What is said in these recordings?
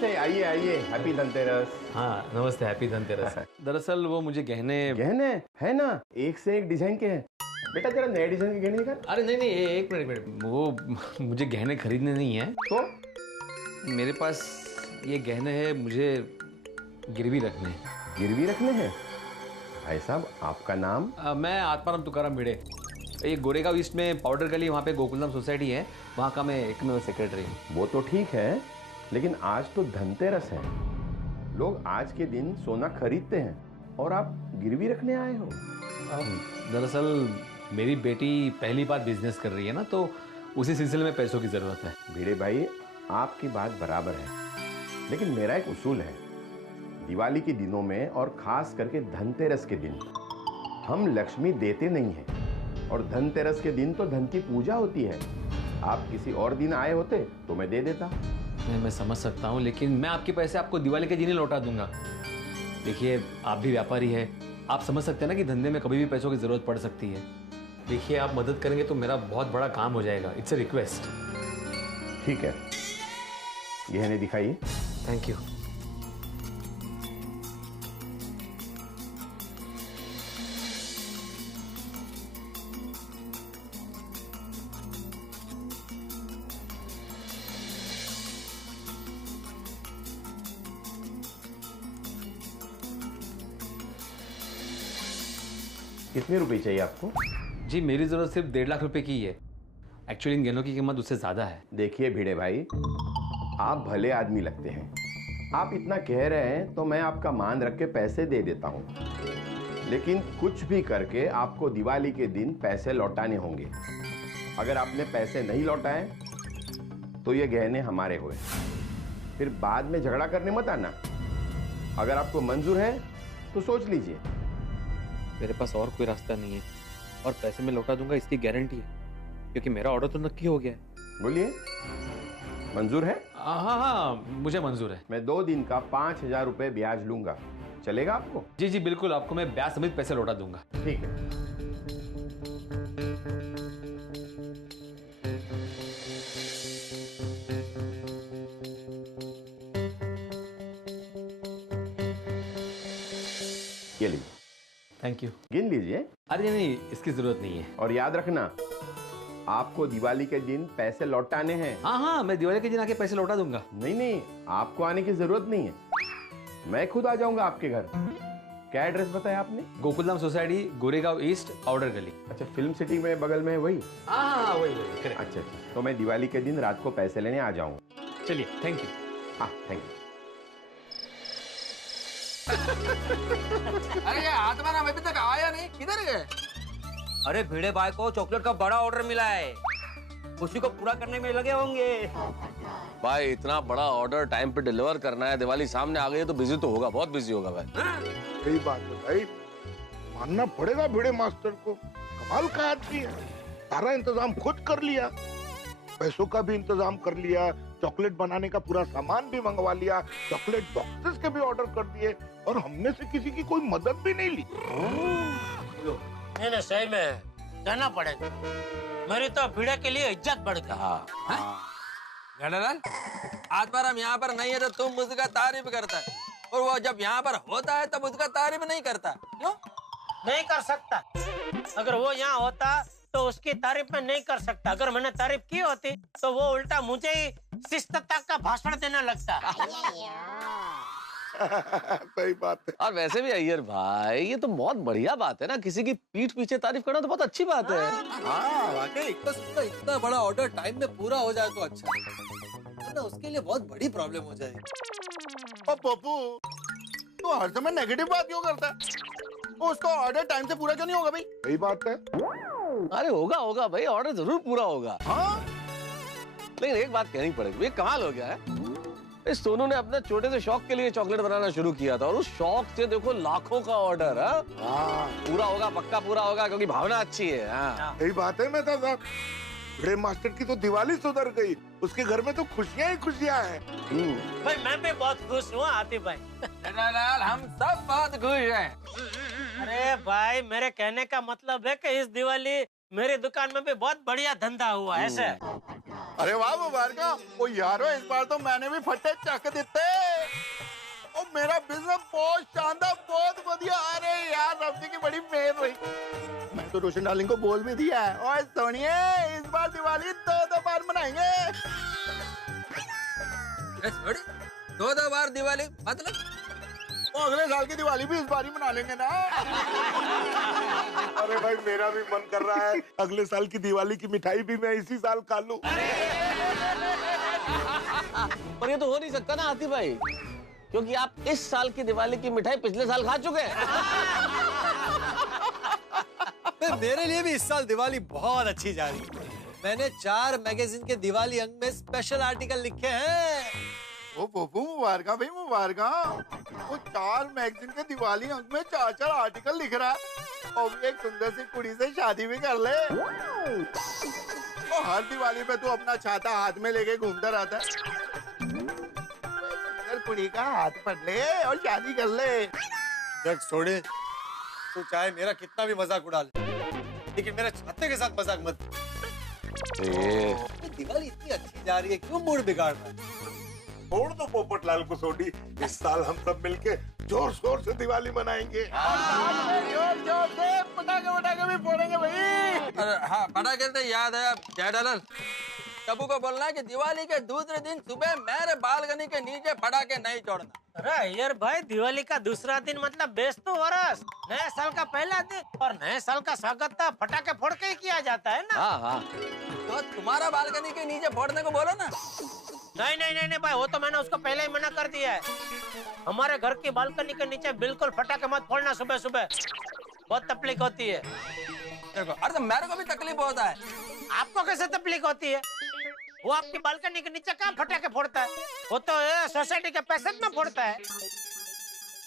नमस्ते, आइए आइए, हैप्पी धनतेरस। हाँ नमस्ते, हैप्पी धनतेरस। दरअसल वो मुझे गहने है ना, एक से एक डिजाइन के हैं। बेटा जरा नए डिजाइन के गहने निकाल। अरे नहीं नहीं, एक मिनट, वो मुझे गहने खरीदने नहीं है। तो मेरे पास ये गहने हैं, मुझे गिरवी रखने हैं। गिरवी रखने हैं? भाई साहब आपका नाम? मैं आत्माराम तुकाराम भिड़े, ये गोरेगांव ईस्ट में पाउडर गली, वहाँ पे गोकुलधाम सोसाइटी है, वहाँ का मैं एकमेव सेक्रेटरी हूँ। वो तो ठीक है, लेकिन आज तो धनतेरस है, लोग आज के दिन सोना खरीदते हैं और आप गिरवी रखने आए हो। दरअसल मेरी बेटी पहली बार बिजनेस कर रही है ना, तो उसी सिलसिले में पैसों की जरूरत है। भिड़े भाई आपकी बात बराबर है, लेकिन मेरा एक उसूल है, दिवाली के दिनों में और खास करके धनतेरस के दिन हम लक्ष्मी देते नहीं हैं, और धनतेरस के दिन तो धन की पूजा होती है। आप किसी और दिन आए होते तो मैं दे देता। मैं समझ सकता हूँ, लेकिन मैं आपके पैसे आपको दिवाली के दिन ही लौटा दूंगा। देखिए आप भी व्यापारी है, आप समझ सकते हैं ना कि धंधे में कभी भी पैसों की जरूरत पड़ सकती है। देखिए आप मदद करेंगे तो मेरा बहुत बड़ा काम हो जाएगा। It's a request. ठीक है, गहने दिखाइए। Thank you. कितने रुपए चाहिए आपको? जी मेरी जरूरत सिर्फ 1.5 लाख रुपए की ही है। एक्चुअली इन गहनों की कीमत उससे ज्यादा है। देखिए भिड़े भाई, आप भले आदमी लगते हैं, आप इतना कह रहे हैं तो मैं आपका मान रख के पैसे दे देता हूं, लेकिन कुछ भी करके आपको दिवाली के दिन पैसे लौटाने होंगे। अगर आपने पैसे नहीं लौटाए तो ये गहने हमारे हुए, फिर बाद में झगड़ा करने मत आना। अगर आपको मंजूर है तो सोच लीजिए। मेरे पास और कोई रास्ता नहीं है, और पैसे मैं लौटा दूंगा इसकी गारंटी है, क्योंकि मेरा ऑर्डर तो नक्की हो गया है। बोलिए, मंजूर है? हाँ हाँ मुझे मंजूर है। मैं 2 दिन का 5,000 रुपए ब्याज लूंगा, चलेगा आपको? जी जी बिल्कुल, आपको मैं ब्याज समेत पैसे लौटा दूंगा। ठीक है। ये लीजिए। Thank you. गिन लीजिए। अरे नहीं, इसकी जरूरत नहीं है। और याद रखना, आपको दिवाली के दिन पैसे लौटाने हैं। हाँ हाँ, मैं दिवाली के दिन आके पैसे लौटा दूंगा। नहीं नहीं, आपको आने की जरूरत नहीं है, मैं खुद आ जाऊंगा आपके घर। क्या एड्रेस बताया आपने? Gokuldham society, Goregaon east, powder गली। अच्छा, फिल्म सिटी में बगल में है वही? हाँ वही। अच्छा, तो मैं दिवाली के दिन रात को पैसे लेने आ जाऊंगा। चलिए, थैंक यू। हाँ थैंक यू। अरे ये आत्माराम अभी तक आया नहीं, किधर गए? अरे भिड़े भाई को चॉकलेट का बड़ा ऑर्डर मिला है, उसी को पूरा करने में लगे होंगे। भाई इतना बड़ा ऑर्डर टाइम पे डिलीवर करना है, दिवाली सामने आ गई है तो बिजी तो होगा, बहुत बिजी होगा भाई। सही बात है भाई, मानना पड़ेगा भिड़े मास्टर को, कमाल का आदमी है। सारा इंतजाम खुद कर लिया, पैसों का भी इंतजाम कर लिया, चॉकलेट बनाने का पूरा सामान भी मंगवा लिया, चॉकलेट बॉक्सेस के भी ऑर्डर कर दिए, और हमने से किसी की कोई मदद भी नहीं ली। नहीं सही में कहना पड़ेगा, मेरी तो भिड़े के लिए इज्जत बढ़ गई। गणालाल, आत्माराम यहाँ पर नहीं है तो तुम उसका तारीफ करता है, और वो जब यहाँ पर होता है तब उसका तारीफ नहीं करता। क्यों नहीं कर सकता? अगर वो यहाँ होता तो उसकी तारीफ मैं नहीं कर सकता। अगर मैंने तारीफ की होती तो वो उल्टा मुझे ही शिस्तता का भाषण देने लगता। सही बात है। और वैसे भी अय्यर भाई, ये तो बहुत बढ़िया बात है ना, किसी की पीठ पीछे तारीफ करना तो बहुत अच्छी बात है। हाँ वाकई, इतना बड़ा ऑर्डर टाइम में पूरा हो जाए तो अच्छा है ना, उसके लिए बहुत बड़ी प्रॉब्लम हो जाएगी। और पप्पू, तू हर समय नेगेटिव बात क्यों करता है? उसका ऑर्डर टाइम से पूरा क्यों नहीं होगा भाई? सही बात है। अरे होगा भाई, ऑर्डर जरूर पूरा होगा। हाँ, लेकिन एक बात कहनी पड़ेगी, ये कमाल हो गया है। इस सोनू ने अपने छोटे से शौक के लिए चॉकलेट बनाना शुरू किया था, और उस शौक से देखो लाखों का ऑर्डर। पूरा होगा, पक्का पूरा होगा, क्योंकि भावना अच्छी है। सही बात है मेहता साहब, भिड़े मास्टर की तो दिवाली सुधर गई, उसके घर में तो खुशियां ही खुशियां हैं। भाई मैं भी बहुत खुश हूँ आतिफ भाई। गणालाल, हम सब बहुत खुश हैं। अरे भाई, मेरे कहने का मतलब है कि इस दिवाली मेरी दुकान में भी बहुत बढ़िया धंधा हुआ है। ऐसे अरे वाह मुबारका। ओ यारो इस बार तो मैंने भी फट्टे चक दिते। ओ मेरा बिजनेस बहुत शानदार, बहुत बढ़िया। अरे यार रब जी की बड़ी मेहर रही। मैं तो रोशन डार्लिंग को बोल भी दिया है, ओए सोनिए इस बार दिवाली 2 बार मनाएंगे। दो बार दिवाली मतलब? वो अगले साल की दिवाली भी इस बार ही मना लेंगे ना। अरे भाई मेरा भी मन कर रहा है अगले साल की दिवाली की मिठाई भी मैं इसी साल खा लूं। पर ये तो हो नहीं सकता ना आतिफ भाई, क्योंकि आप इस साल की दिवाली की मिठाई पिछले साल खा चुके हैं। मेरे लिए भी इस साल दिवाली बहुत अच्छी जा रही है। मैंने 4 मैगजीन के दिवाली अंक में स्पेशल आर्टिकल लिखे हैं। ओ बब्बू मुबारका भाई मुबारका। वो 4 मैगजीन के दिवाली अंक में 4 आर्टिकल लिख रहा है और एक सुंदर सी कुड़ी से शादी भी कर ले। और हर दिवाली पे तू अपना छाता हाथ में लेके घूमता रहता है। सुंदर कुड़ी का हाथ पकड़ ले और शादी कर ले। जग छोड़े, तू चाहे मेरा कितना भी मजाक उड़ा ले, लेकिन मेरे छाते के साथ मजाक मत। दिवाली इतनी अच्छी जा रही है, क्यों मूड बिगाड़ रहा है? छोड़ दो पोपट लाल को सोडी। इस साल हम सब मिलके जोर शोर से दिवाली मनाएंगे। जोर जोर से पटाखे वटाखे भी फोड़ेंगे भाई। अरे हाँ, पटाखे से याद है, क्या डॉलर टप्पू को बोलना है कि दिवाली के दूसरे दिन सुबह मेरे बालकनी के नीचे पटाखे नहीं छोड़ना। अरे यार भाई, दिवाली का दूसरा दिन मतलब बेस्तु वरस, नए साल का पहला दिन और नए साल का स्वागत था फटाके फोड़ के ही किया जाता है ना। हाँ हाँ, तो तुम्हारा बालकनी के नीचे फोड़ने को बोलो ना। नहीं नहीं नहीं नहीं भाई, वो तो मैंने उसको पहले ही मना कर दिया है। हमारे घर की बालकनी के नीचे बिल्कुल फटाके मत फोड़ना सुबह सुबह, बहुत तकलीफ होती है। देखो, अरे तो मेरे को भी तकलीफ होता है। आपको कैसे तकलीफ होती है? वो आपकी बालकनी के नीचे कहाँ फटाके फोड़ता है? वो तो सोसाइटी के पैसेज में फोड़ता है।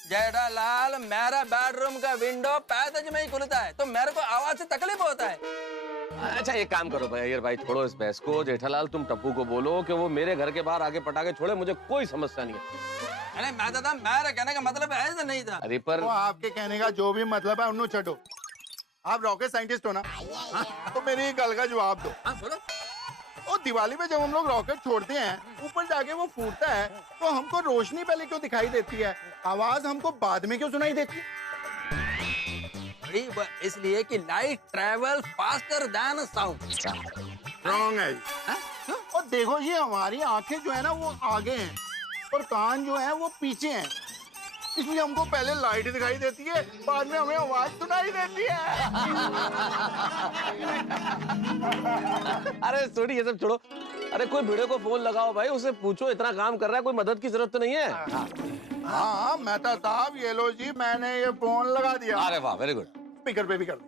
जेठालाल, मेरा बेडरूम का विंडो पैसेज में ही खुलता है, तो मेरे को आवाज से तकलीफ होता है। अच्छा एक काम करो भाई, यार भाई छोड़ो इस बहस को। जेठालाल तुम टप्पू को बोलो कि वो मेरे घर के बाहर आके पटाखे छोड़े, मुझे कोई समस्या नहीं है। अरे मैं दादा, मेरे कहने का मतलब ऐसा नहीं था। अरे पर वो आपके कहने का जो भी मतलब है उन्हें छोड़ो। आप रॉकेट साइंटिस्ट हो ना, तो मेरी गल का जवाब दो। हाँ बोलो। वो दिवाली पे जब हम लोग रॉकेट छोड़ते हैं, ऊपर जाके वो फूटता है, तो हमको रोशनी पहले क्यों दिखाई देती है, आवाज हमको बाद में क्यों सुनाई देती है? इसलिए कि light travel faster than sound. Wrong है। और देखो ये हमारी आंखें जो है ना वो आगे हैं और कान जो है वो पीछे हैं, इसलिए हमको पहले लाइट दिखाई देती है, बाद में हमें आवाज सुनाई देती है। अरे सोनी ये सब छोड़ो। अरे कोई वीडियो को फोन लगाओ भाई, उसे पूछो इतना काम कर रहा है, कोई मदद की जरूरत तो नहीं है। हाँ मेहता साहब, ये लो जी मैंने ये फोन लगा दिया। अरे वाह, वेरी गुड। स्पीकर पे भी कर दो।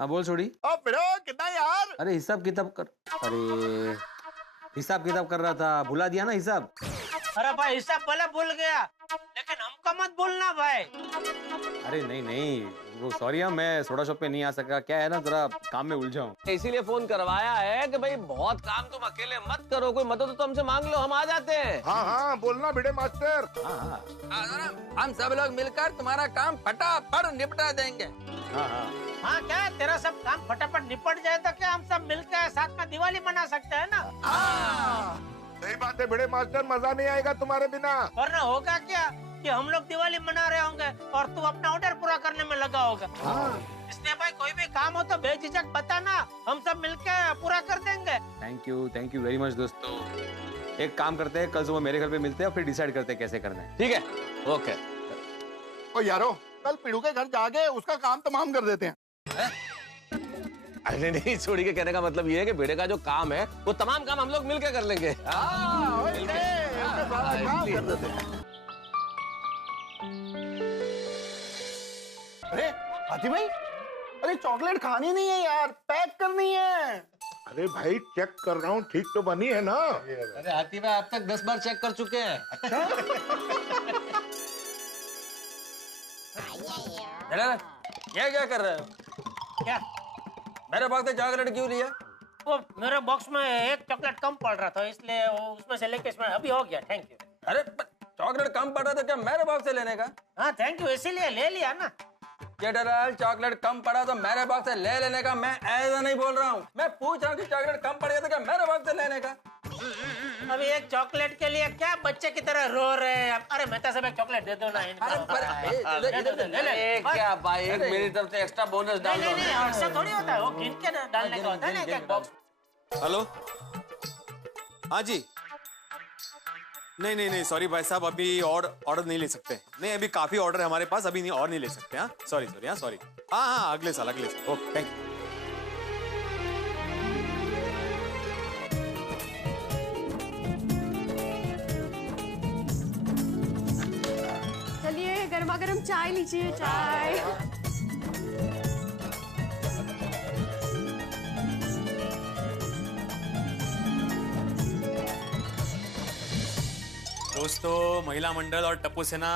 हाँ बोल छोड़ी। अब फिरो कितना यार? अरे हिसाब किताब कर, अरे हिसाब किताब कर रहा था, भुला दिया ना हिसाब। अरे भाई हिसाब भले भूल गया, लेकिन हमको मत भूलना भाई। अरे नहीं नहीं, वो सॉरी है, मैं सोडा शॉप पे नहीं आ सका, क्या है ना जरा काम में उलझा हूँ। इसीलिए फोन करवाया है कि भाई बहुत काम तुम अकेले मत करो, कोई मदद तो हमसे मांग लो, हम आ जाते हैं। हाँ हाँ बोलना भिड़े मास्टर। हाँ हाँ हम सब लोग मिलकर तुम्हारा काम फटाफट निपटा देंगे। हाँ हाँ हाँ क्या तेरा सब काम फटाफट निपट जाए तो क्या हम सब मिलकर साथ में दिवाली मना सकते हैं ना? सही बात है भिड़े मास्टर, मजा नहीं आएगा तुम्हारे बिना। वरना होगा क्या कि हम लोग दिवाली मना रहे होंगे और तू अपना ऑर्डर पूरा करने में लगा होगा। इसलिए भाई कोई भी काम हो तो बेझिझक बताना, हम सब मिलकर पूरा कर देंगे। थैंक यू वेरी मच दोस्तों। एक काम करते हैं, कल सुबह मेरे घर पे मिलते हैं और फिर डिसाइड करते हैं कैसे करना है। ठीक है, ओके। ओ यारो, कल पीड़ू के घर जाके उसका काम तमाम कर देते हैं। अरे नहीं, छोड़ी के कहने का मतलब ये है कि बेटे का जो काम है वो तमाम काम हम लोग मिलकर कर लेंगे। अरे हाथी भाई, अरे चॉकलेट खानी नहीं है यार, पैक करनी है। अरे भाई चेक कर रहा हूँ, ठीक तो बनी है ना? अरे हाथी भाई अब तक 10 बार चेक कर चुके हैं। ये क्या कर रहे हो? क्या? मेरे बॉक्स से चॉकलेट क्यों लिया? वो मेरे बॉक्स में एक चॉकलेट कम पड़ रहा था, इसलिए वो उसमें से लेके इसमें अभी हो गया। Thank you. अरे चॉकलेट कम पड़ रहा था क्या मेरे बॉक्स से लेने का? हाँ थैंक यू, इसीलिए ले लिया ना। जेठालाल चॉकलेट कम पड़ा तो मेरे बॉक्स से ले लेने का, मैं ऐसा नहीं बोल रहा हूँ। मैं पूछ रहा हूँ कि चॉकलेट कम पड़ गया तो क्या मेरे बॉक्स से लेने का? अभी एक चॉकलेट के लिए क्या बच्चे की तरह रो रहे हैं? अरे मेहता साहब एक चॉकलेट दे दो ना इनको। अरे क्या भाई, एक मेरी तरफ से एक्स्ट्रा बोनस डाल दो। नहीं, ऐसा थोड़ी होता है, वो गिन के डालने का होता है ना एक बॉक्स। हेलो, हाँ जी। नहीं सॉरी भाई साहब, अभी और ऑर्डर नहीं ले सकते। नहीं, अभी काफी ऑर्डर है हमारे पास, अभी नहीं और नहीं ले सकते। हाँ सॉरी, हाँ सॉरी। हाँ अगले साल ओके थैंक यू। चलिए गर्मा गर्म चाय लीजिए, चाय। दोस्तों, महिला मंडल और टप्पू सेना,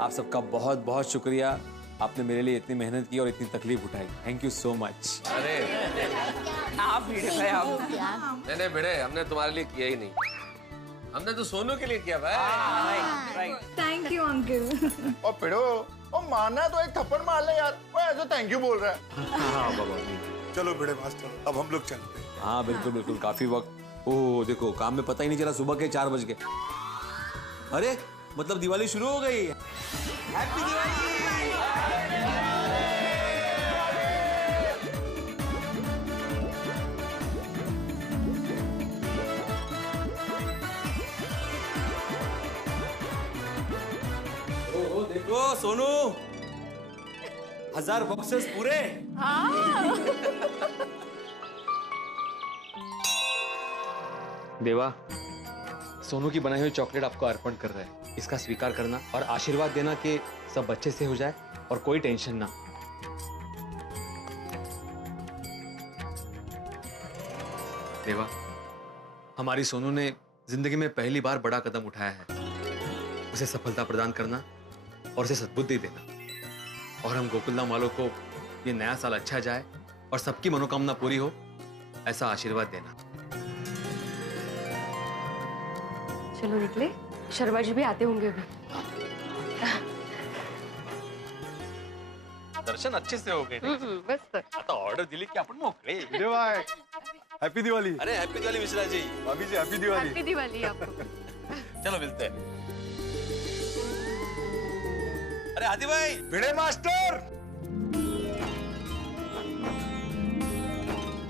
आप सबका बहुत बहुत शुक्रिया। आपने मेरे लिए इतनी मेहनत की और इतनी तकलीफ उठाई। Thank you so much. अरे आप भिड़े भाई, आप नहीं भिड़े, हमने तुम्हारे लिए किया ही नहीं, हमने तो सोनू के लिए किया भाई। Thank you uncle. और पिड़ो, और मारना तो एक थप्पड़ मार ले यार, वो ऐसे थैंक यू बोल रहा है। हाँ बाबा। चलो भिड़े मास्टर, अब हम लोग चलते हैं। हाँ बिल्कुल, काफी वक्त। ओह देखो, काम में पता ही नहीं चला, सुबह के 4 बज गए। अरे मतलब दिवाली शुरू हो गई। हैप्पी दिवाली। देखो सोनू, 1000 बॉक्सेस पूरे। देवा, सोनू की बनाई हुई चॉकलेट आपको अर्पण कर रहे हैं। इसका स्वीकार करना और आशीर्वाद देना कि सब अच्छे से हो जाए और कोई टेंशन ना। देवा, हमारी सोनू ने जिंदगी में पहली बार बड़ा कदम उठाया है। उसे सफलता प्रदान करना और उसे सद्बुद्धि देना, और हम गोकुलधाम वालों को ये नया साल अच्छा जाए और सबकी मनोकामना पूरी हो, ऐसा आशीर्वाद देना। चलो निकले, शर्मा जी भी आते होंगे अभी। दर्शन अच्छे से हो गए। बस आता ऑर्डर दिली की आपण मोकळे। हैप्पी दिवाली। अरे हैप्पी दिवाली मिश्रा जी। भाभी जी हैप्पी दिवाली। हैप्पी दिवाली आपको। चलो मिलते हैं। अरे हाथी भाई। भिड़े मास्टर,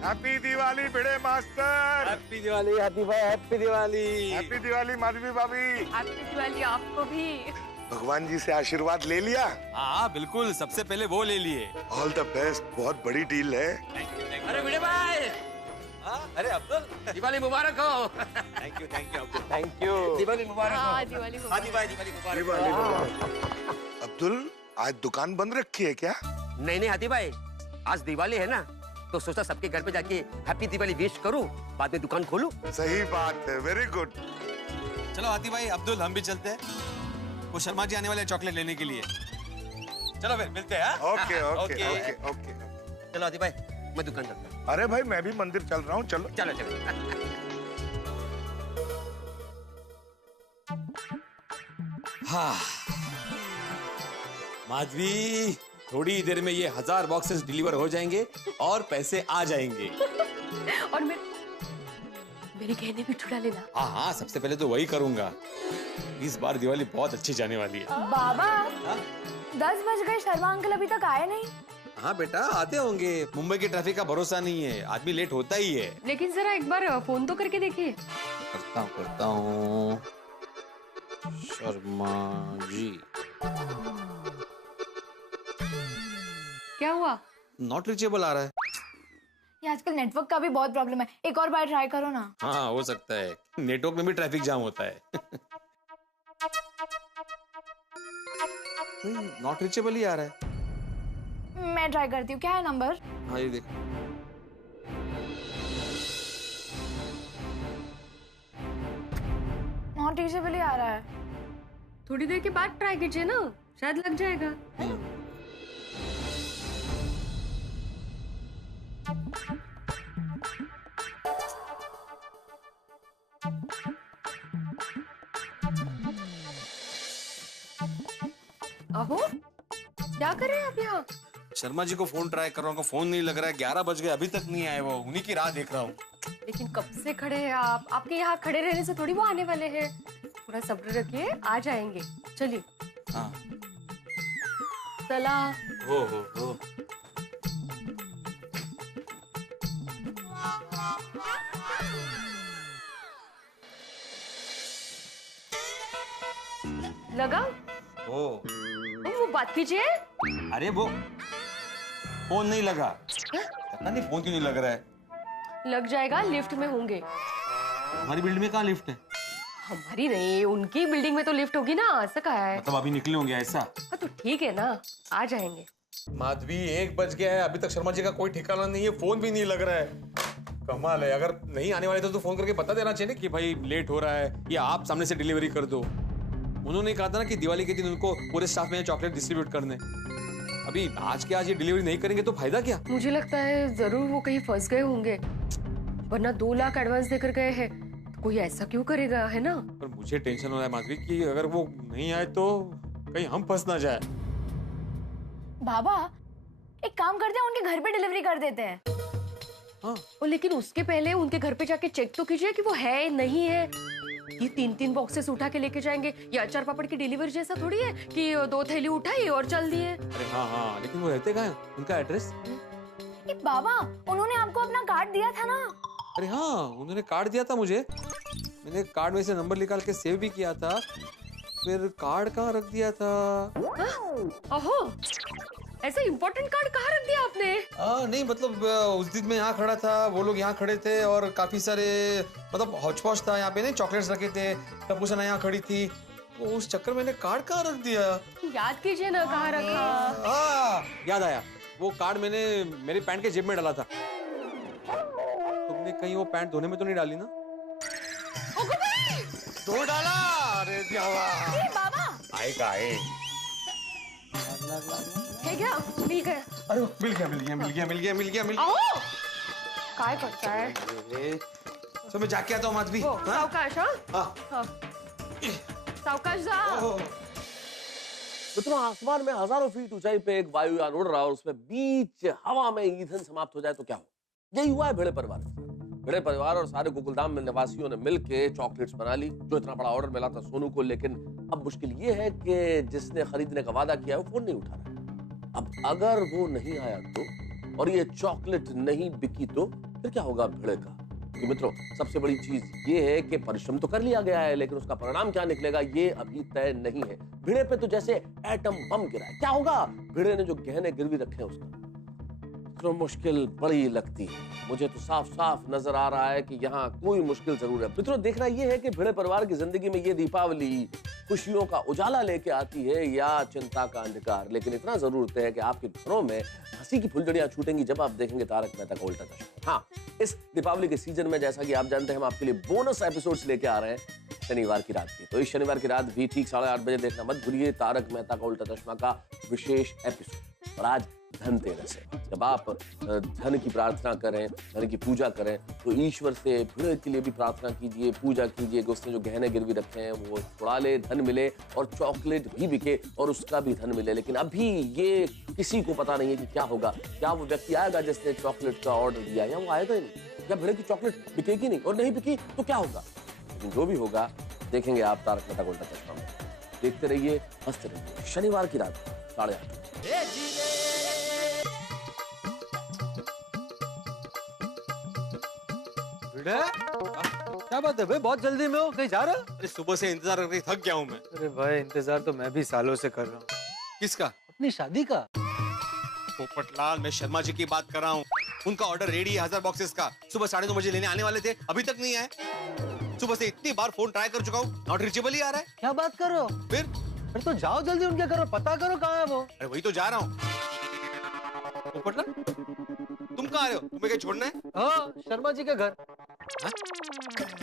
हैप्पी दिवाली भिड़े मास्टर। हैप्पी दिवाली हाथी भाई, हैप्पी दिवाली। हैप्पी दिवाली माधवी भाभी। हैप्पी दिवाली आपको भी। भगवान जी से आशीर्वाद ले लिया? हाँ बिल्कुल, सबसे पहले वो ले लिए। ऑल द बेस्ट, बहुत बड़ी डील है। अरे भिड़े भाई, अरे अब्दुल, दिवाली मुबारक हो। Thank you Abdul, thank you. Diwali मुबारक हो। हाँ दिवाली को। हाथी भाई दिवाली मुबारक। दिवाली। अब्दुल, आज दुकान बंद रखी है क्या? नहीं हाथी भाई, आज दिवाली है ना, तो सोचा सबके घर पे जाके हैप्पी दिवाली विश करूं, बाद में दुकान खोलूं। सही बात है, वेरी गुड। चलो हाथी भाई, अब्दुल हम भी चलते हैं, वो शर्मा जी आने वाले चॉकलेट लेने के लिए। चलो फिर मिलते हैं। Okay okay okay okay. चलो हाथी भाई, मैं दुकान चलता हूं। अरे भाई, मैं भी मंदिर चल रहा हूँ, चलो चलो चलो। हाँ माधवी, थोड़ी देर में ये 1000 बॉक्सेस डिलीवर हो जाएंगे और पैसे आ जाएंगे। और मेरे गहने भी छुड़ा लेना। हाँ सबसे पहले तो वही करूंगा। इस बार दिवाली बहुत अच्छी जाने वाली है। बाबा, 10 बज गए, शर्मा अंकल अभी तक आए नहीं। हाँ बेटा, आते होंगे। मुंबई के ट्रैफिक का भरोसा नहीं है, आदमी लेट होता ही है। लेकिन जरा एक बार फोन तो करके देखिए। करता हूँ। शर्मा जी, क्या हुआ? नॉट रीचेबल आ रहा है। ये आजकल नेटवर्क का भी बहुत प्रॉब्लम है, एक और बार ट्राई करो ना। हाँ हो सकता है, नेटवर्क में भी ट्रैफिक जाम होता है। नॉट रीचेबल ही आ रहा है। मैं ट्राई करती हूँ। क्या है नंबर? हाँ ये देख। नॉट रीचेबल ही आ रहा है। थोड़ी देर के बाद ट्राई कीजिए ना, शायद लग जाएगा। आहो, क्या कर रहे हैं आप यहाँ? शर्मा जी को फोन ट्राई कर रहा हूँ, फोन नहीं लग रहा है। 11 बज गए, अभी तक नहीं आए वो। उन्हीं की राह देख रहा हूँ। लेकिन कब से खड़े हैं आप? आपके यहाँ खड़े रहने से थोड़ी वो आने वाले हैं। थोड़ा सब्र रखिए, आ जाएंगे। चलिए। हाँ। चला। हो। लगा? वो बात कीजिए। अरे वो फोन नहीं लगा। पता नहीं फोन क्यों नहीं लग रहा है। लग जाएगा, लिफ्ट में होंगे। हमारी बिल्डिंग में कहाँ लिफ्ट है? हमारी नहीं, उनकी बिल्डिंग में तो लिफ्ट होगी ना। ऐसा कहा है। मतलब अभी निकले होंगे ऐसा? हाँ तो ठीक है ना, आ जाएंगे। माधवी 1 बज गया है, अभी तक शर्मा जी का कोई ठिकाना नहीं है, फोन भी नहीं लग रहा है। कमाल है। अगर नहीं आने वाले तो फोन करके बता देना चाहिए कि भाई लेट हो रहा है, या आप सामने से डिलीवरी कर दो। उन्होंने कहा था ना कि दिवाली के दिन उनको पूरे स्टाफ में चॉकलेट डिस्ट्रीब्यूट करने। अभी आज के आज ये डिलीवरी नहीं करेंगे तो फायदा क्या? मुझे लगता है जरूर वो कहीं फंस गए होंगे, वरना 2 लाख एडवांस देकर गए हैं। तो कोई ऐसा क्यों करेगा, है ना? पर मुझे टेंशन हो रहा है माधवी कि अगर वो नहीं आए तो कहीं हम फंस ना जाए। बाबा एक काम करते हैं, उनके घर पे डिलीवरी कर देते हैं। हाँ। और लेकिन उसके पहले उनके घर पे जाके चेक तो कीजिए कि वो है नहीं है। ये 3-3 बॉक्सेस उठा के लेके जाएंगे। ये अचार पापड़ की डिलीवरी जैसा थोड़ी है कि 2 थैली उठाई और चल दिए। अरे हाँ, लेकिन वो रहते कहाँ हैं? उनका एड्रेस? बाबा उन्होंने आपको अपना कार्ड दिया था ना। अरे हाँ, उन्होंने कार्ड दिया था मुझे। मैंने कार्ड में से नंबर निकाल के सेव भी किया था, फिर कार्ड कहाँ रख दिया था? ओहो, ऐसा इम्पोर्टेंट कार्ड कहाँ रख दिया आपने? नहीं मतलब उस दिन मैं यहाँ खड़ा था, वो लोग यहाँ खड़े थे और काफी सारे मतलब हौच पौच था यहाँ पे। नहीं चॉकलेट्स रखे थे, टप्पू सना यहाँ खड़ी थी, वो उस चक्कर मैंने कार्ड कहाँ रख दिया? याद कीजिए ना कहाँ रखा। याद आया, वो कार्ड मैंने मेरी पैंट के जेब में डाला था। तुमने कहीं वो पैंट धोने में तो नहीं डाली ना? धो डाला? अरे बाबा आएगा है क्या? मिल गया? अरे मिल गया। काय करता है? तो मैं जाके आता हूँ माधवी। सावकाश। हाँ सावकाश जा। मित्रों, आसमान में हजारों फीट ऊंचाई पे एक वायुयान उड़ रहा है और उसमें बीच हवा में ईंधन समाप्त हो जाए तो क्या हो? यही हुआ है भिड़े परिवार के साथ। भिड़े परिवार और सारे गोकुलधाम में निवासियों ने मिलके चॉकलेट्स बना ली, जो इतना बड़ा ऑर्डर मिला था सोनू को। लेकिन अब मुश्किल ये है कि जिसने खरीदने का वादा किया है वो फोन नहीं उठा रहा है। अब अगर वो नहीं आया तो, और ये चॉकलेट नहीं बिकी तो फिर क्या होगा भिड़े का? तो मित्रों, सबसे बड़ी चीज ये है कि परिश्रम तो कर लिया गया है, लेकिन उसका परिणाम क्या निकलेगा ये अभी तय नहीं है। भिड़े पे तो जैसे एटम बम गिरा है। क्या होगा भिड़े ने जो गहने गिरवी रखे हैं उसका? तो मुश्किल बड़ी लगती है। मुझे तो साफ साफ नजर आ रहा है कि यहाँ कोई मुश्किल जरूर है। मित्रों, देखना यह है कि भिड़े परिवार की जिंदगी में ये दीपावली खुशियों का उजाला लेके आती है या चिंता का अंधकार। लेकिन इतना जरूर तय है कि आपके घरों में हंसी की फुलझड़ियां छूटेंगी जब आप देखेंगे तारक मेहता का उल्टा चश्मा। हाँ, इस दीपावली के सीजन में जैसा कि आप जानते हैं, हम आपके लिए बोनस एपिसोड्स लेके आ रहे हैं शनिवार की रात की। तो इस शनिवार की रात भी ठीक 8:30 बजे देखना मत भूलिए तारक मेहता का उल्टा चश्मा का विशेष एपिसोड। और आज धनतेरस है। जब आप धन की प्रार्थना करें, धन की पूजा करें, तो ईश्वर से भिड़े के लिए भी प्रार्थना कीजिए, पूजा कीजिए कि उसने जो गहने गिरवी रखे हैं वो छुड़ा ले, धन मिले और चॉकलेट भी बिके और उसका भी धन मिले। लेकिन अभी ये किसी को पता नहीं है कि क्या होगा। क्या वो व्यक्ति आएगा जिसने चॉकलेट का ऑर्डर दिया, या वो आएगा ही नहीं? क्या भिड़े की चॉकलेट बिकेगी नहीं? और नहीं बिकी तो क्या होगा? लेकिन जो भी होगा देखेंगे आप तारक मेहता का उल्टा चश्मा में। देखते रहिए, हंसते रहिए। शनिवार की रात 8:30। क्या बात है भाई, बहुत जल्दी में हो, कहीं जा रहा? अरे सुबह से इंतजार करके थक गया हूँ मैं। अरे भाई, इंतजार तो मैं भी सालों से कर रहा हूँ। किसका? अपनी शादी का। पोपटलाल, मैं शर्मा जी की बात कर रहा हूँ। उनका ऑर्डर रेडी है 1000 बॉक्सेस का। सुबह 9:30 बजे लेने आने वाले थे, अभी तक नहीं आए। सुबह से इतनी बार फोन ट्राई कर चुका हूँ, नॉट रीचेबल ही आ रहा है। क्या बात कर रहे हो? फिर तो जाओ जल्दी उनके करो, पता करो कहाँ है वो। अरे वही तो जा रहा हूँ। पोपटलाल, तुम कहाँ आ रहे हो? तुम्हें क्या छोड़ना है? हाँ, शर्मा जी के घर। हा?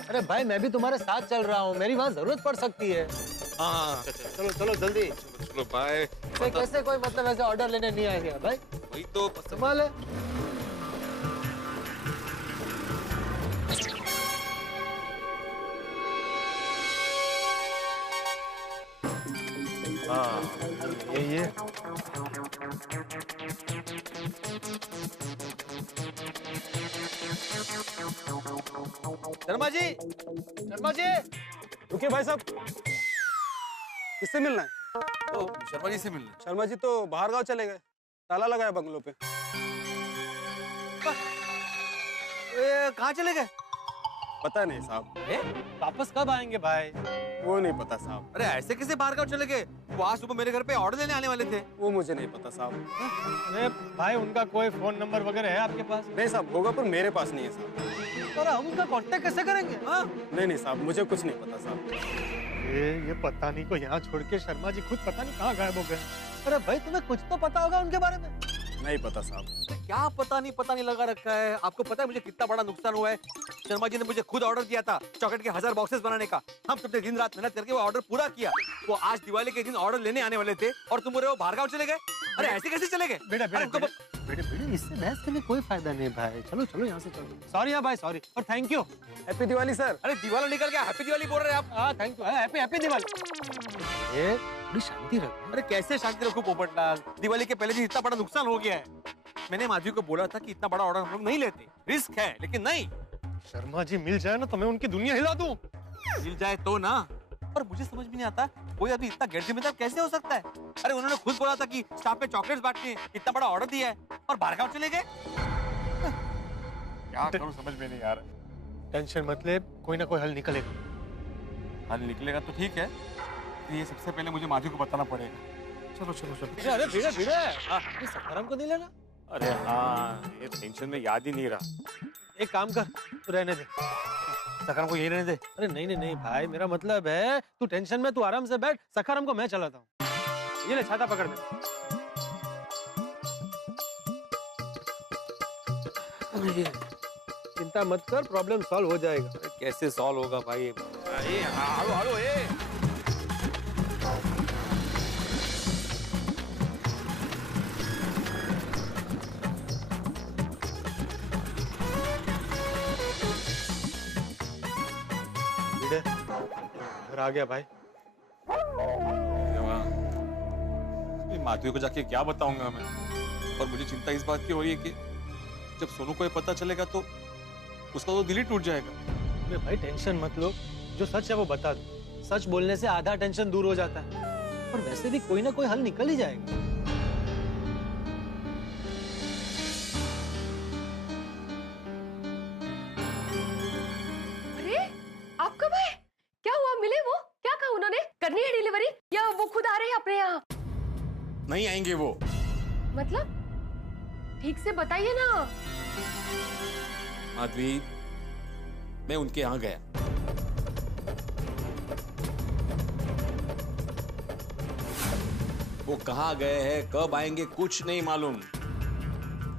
अरे भाई, मैं भी तुम्हारे साथ चल रहा हूँ, मेरी वहाँ जरूरत पड़ सकती है। हाँ, चलो चलो जल्दी। चलो बाय। कैसे कोई मतलब ऐसे ऑर्डर लेने नहीं आएगा भाई? वही तो संभाल है। हाँ ये शर्मा जी, शर्मा जी, रुकिए भाई साहब, किससे मिलना है? तो शर्मा जी से मिलना। शर्मा जी तो बाहर गांव चले गए, ताला लगाया बंगलों पे। कहाँ चले गए? पता नहीं साहब। वापस कब आएंगे भाई? वो नहीं पता साहब। अरे ऐसे कैसे बाहर गाँव चले गए? वो आज सुबह मेरे घर पे ऑर्डर देने आने वाले थे। वो मुझे नहीं पता साहब। अरे भाई उनका कोई फोन नंबर वगैरह है आपके पास? नहीं साहब, होगा पर मेरे पास नहीं है साहब। और हम उनका कांटेक्ट कैसे करेंगे? हाँ? नहीं साहब, मुझे कुछ नहीं पता साहब। ये पता नहीं को यहाँ छोड़ के शर्मा जी खुद पता नहीं कहाँ गायब हो गए। अरे भाई तुम्हें कुछ तो पता होगा उनके बारे में। नहीं पता साहब। क्या पता नहीं लगा रखा है। आपको पता है मुझे कितना बड़ा नुकसान हुआ है? शर्मा जी ने मुझे खुद ऑर्डर दिया था चॉकलेट के 1000 बॉक्सेस बनाने का। हम सबने दिन रात मेहनत करके वो ऑर्डर पूरा किया। वो आज दिवाली के दिन ऑर्डर लेने आने वाले थे और तुम वो बाहर गाँव चले गए। अरे ऐसे कैसे चले गए? बेटे इससे बहस करने कोई फायदा नहीं भाई। चलो यहाँ से चलो। सॉरी भाई, सॉरी और thank you. Happy Diwali sir. अरे दिवाली निकल गया, हैप्पी दिवाली बोल रहे हैं आप? हाँ थैंक यू, हैप्पी दिवाली। ये थोड़ी शांति रखो। अरे कैसे शांति रखो पोपटलाल? दिवाली के पहले दिन इतना बड़ा नुकसान हो गया है। मैंने माधवी को बोला था कि इतना बड़ा ऑर्डर हम लोग नहीं लेते, रिस्क है, लेकिन नहीं। शर्मा जी मिल जाए ना तो मैं उनकी दुनिया हिला दूं। मिल जाए तो ना, पर मुझे समझ में नहीं आता कोई अभी इतना गैर जिम्मेदार कैसे हो सकता है? अरे उन्होंने खुद बोला था कि स्टाफ में चॉकलेट्स बांटने हैं, इतना बड़ा ऑर्डर दिया है और बाहर गाँव चले गए। क्या करूं समझ में नहीं आ रहा। टेंशन मत ले, कोई ना कोई हल निकलेगा। हल निकलेगा तो ठीक है, तो ये सबसे पहले मुझे माधवी को बताना पड़ेगा। चलो। अरे भीड़े सखाराम को नहीं लेना? अरे हाँ, ये टेंशन में याद ही नहीं रहा। एक काम कर, तू रहने दे, सखाराम को यही रहने दे। अरे नहीं भाई, मेरा मतलब है तू टेंशन में तू आराम से बैठ, सखाराम को मैं चलाता हूँ। ये ले छाता पकड़ दे। चिंता मत कर, प्रॉब्लम सॉल्व हो जाएगा। कैसे सॉल्व होगा भाई? हेलो घर आ गया भाई। माधवी को जाके क्या बताऊंगा मैं? और मुझे चिंता इस बात की हो रही है कि जब सोनू को ये पता चलेगा तो उसका तो दिल ही टूट जाएगा। अरे भाई टेंशन मत लो, जो सच है वो बता दो। सच बोलने से आधा टेंशन दूर हो जाता है, और वैसे भी कोई ना कोई हल निकल ही जाएगा। अरे आप कब आए? क्या हुआ? मिले वो? क्या कहा उन्होंने? करनी है डिलीवरी या वो खुद आ रहे हैं अपने यहाँ? नहीं आएंगे वो। मतलब ठीक से बताइए ना। माधवी, मैं उनके यहाँ गया, वो कहाँ गए हैं, कब आएंगे, कुछ नहीं मालूम।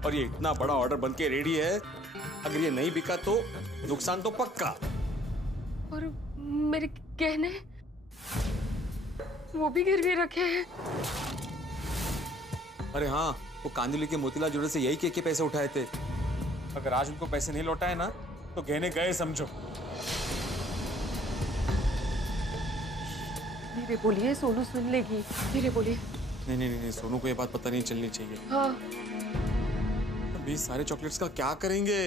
और ये इतना बड़ा ऑर्डर बन के रेडी है, अगर ये नहीं बिका तो नुकसान तो पक्का। और मेरे गहने वो भी गिरवी रखे हैं। अरे हाँ, वो कांदिवली के मोतीलाल ज्वेलर्स से यही के पैसे उठाए थे। अगर आज उनको पैसे नहीं लौटाए ना तो गहने गए समझो। मेरे बोलिए, सोनू सुन लेगी। मेरे बोलिए। नहीं, सोनू को ये बात पता नहीं चलनी चाहिए। हाँ। अभी सारे चॉकलेट्स का क्या करेंगे?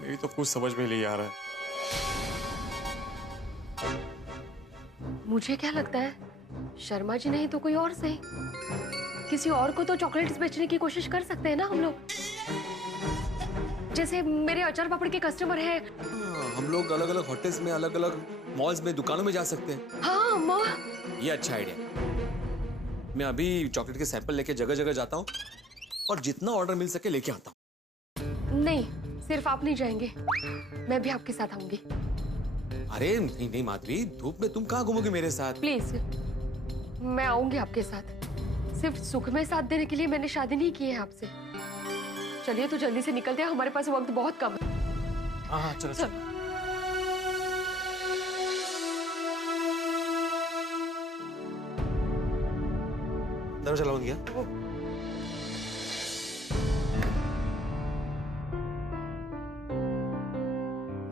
मेरी तो कुछ समझ में नहीं आ रहा है। मुझे क्या लगता है, शर्मा जी नहीं तो कोई और सही, किसी और को तो चॉकलेट्स बेचने की कोशिश कर सकते हैं ना हम लोग। जैसे मेरे अचार पापड़ के कस्टमर हैं। हम लोग अलग अलग होटल्स में, अलग अलग मॉल्स में, दुकानों में जा सकते हैं। हाँ माँ, ये अच्छा आइडिया। मैं अभी चॉकलेट के सैंपल लेके जगह जगह जाता हूँ और जितना ऑर्डर मिल सके लेके आता हूँ। नहीं, सिर्फ आप नहीं जाएंगे, मैं भी आपके साथ आऊंगी। अरे नहीं माधवी, धूप में तुम कहाँ घूमोगे मेरे साथ? प्लीज, मैं आऊंगी आपके साथ। सिर्फ सुख में साथ देने के लिए मैंने शादी नहीं की है आपसे। चलिए तो जल्दी से निकलते हैं, हमारे पास वक्त बहुत कम है। हाँ चलो। दरवाजा लगा दिया।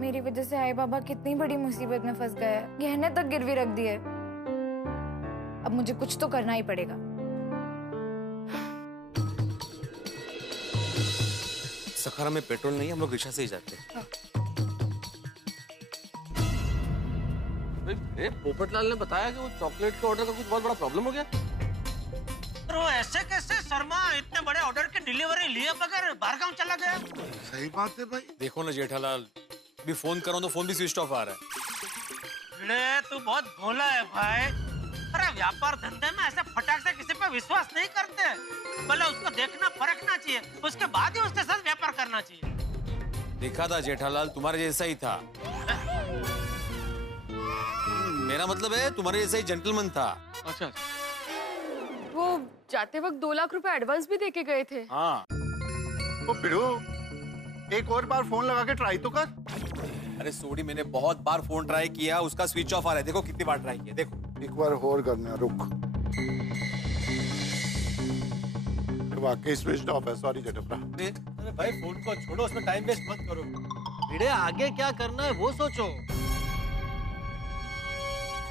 मेरी वजह से आई बाबा कितनी बड़ी मुसीबत में फंस गए, गहने तक गिरवी रख दिए। अब मुझे कुछ तो करना ही पड़ेगा। सखारा में पेट्रोल नहीं है, हम लोग रिक्शा से ही जाते हैं। हाँ। पोपटलाल ने बताया कि वो चॉकलेट के ऑर्डर का कुछ बहुत बड़ा प्रॉब्लम हो गया। पर वो ऐसे कैसे शर्मा इतने बड़े ऑर्डर की डिलीवरी लिए बगैर बाहर गाँव चला गया? सही बात है भाई। देखो ना जेठालाल, अभी फोन करो तो फोन भी स्विच ऑफ आ रहा है। तू बहुत भोला है भाई। अरे व्यापार धंधे में ऐसे फटाक से किसी पे विश्वास नहीं करते। पहले उसको देखना परखना चाहिए, उसके बाद ही उसके साथ व्यापार करना चाहिए। देखा था जेठालाल, तुम्हारे जैसा ही था। मेरा मतलब है तुम्हारे जैसा ही जेंटलमैन था। अच्छा, वो जाते वक्त 2 लाख रुपए एडवांस भी देके गए थे। हाँ। ओ बिड़ू, एक और बार फोन लगा के ट्राई तो कर। अरे सोडी, मैंने बहुत बार फोन ट्राई किया, उसका स्विच ऑफ आ रहा है। देखो कितनी बार ट्राई किया, देखो। एक बार और करना, रुक। वाकई स्विच ऑफ है, सॉरी जटपरा। अरे भाई फोन को छोड़ो, उसमें टाइम वेस्ट मत करो। भिड़े आगे क्या करना है वो सोचो।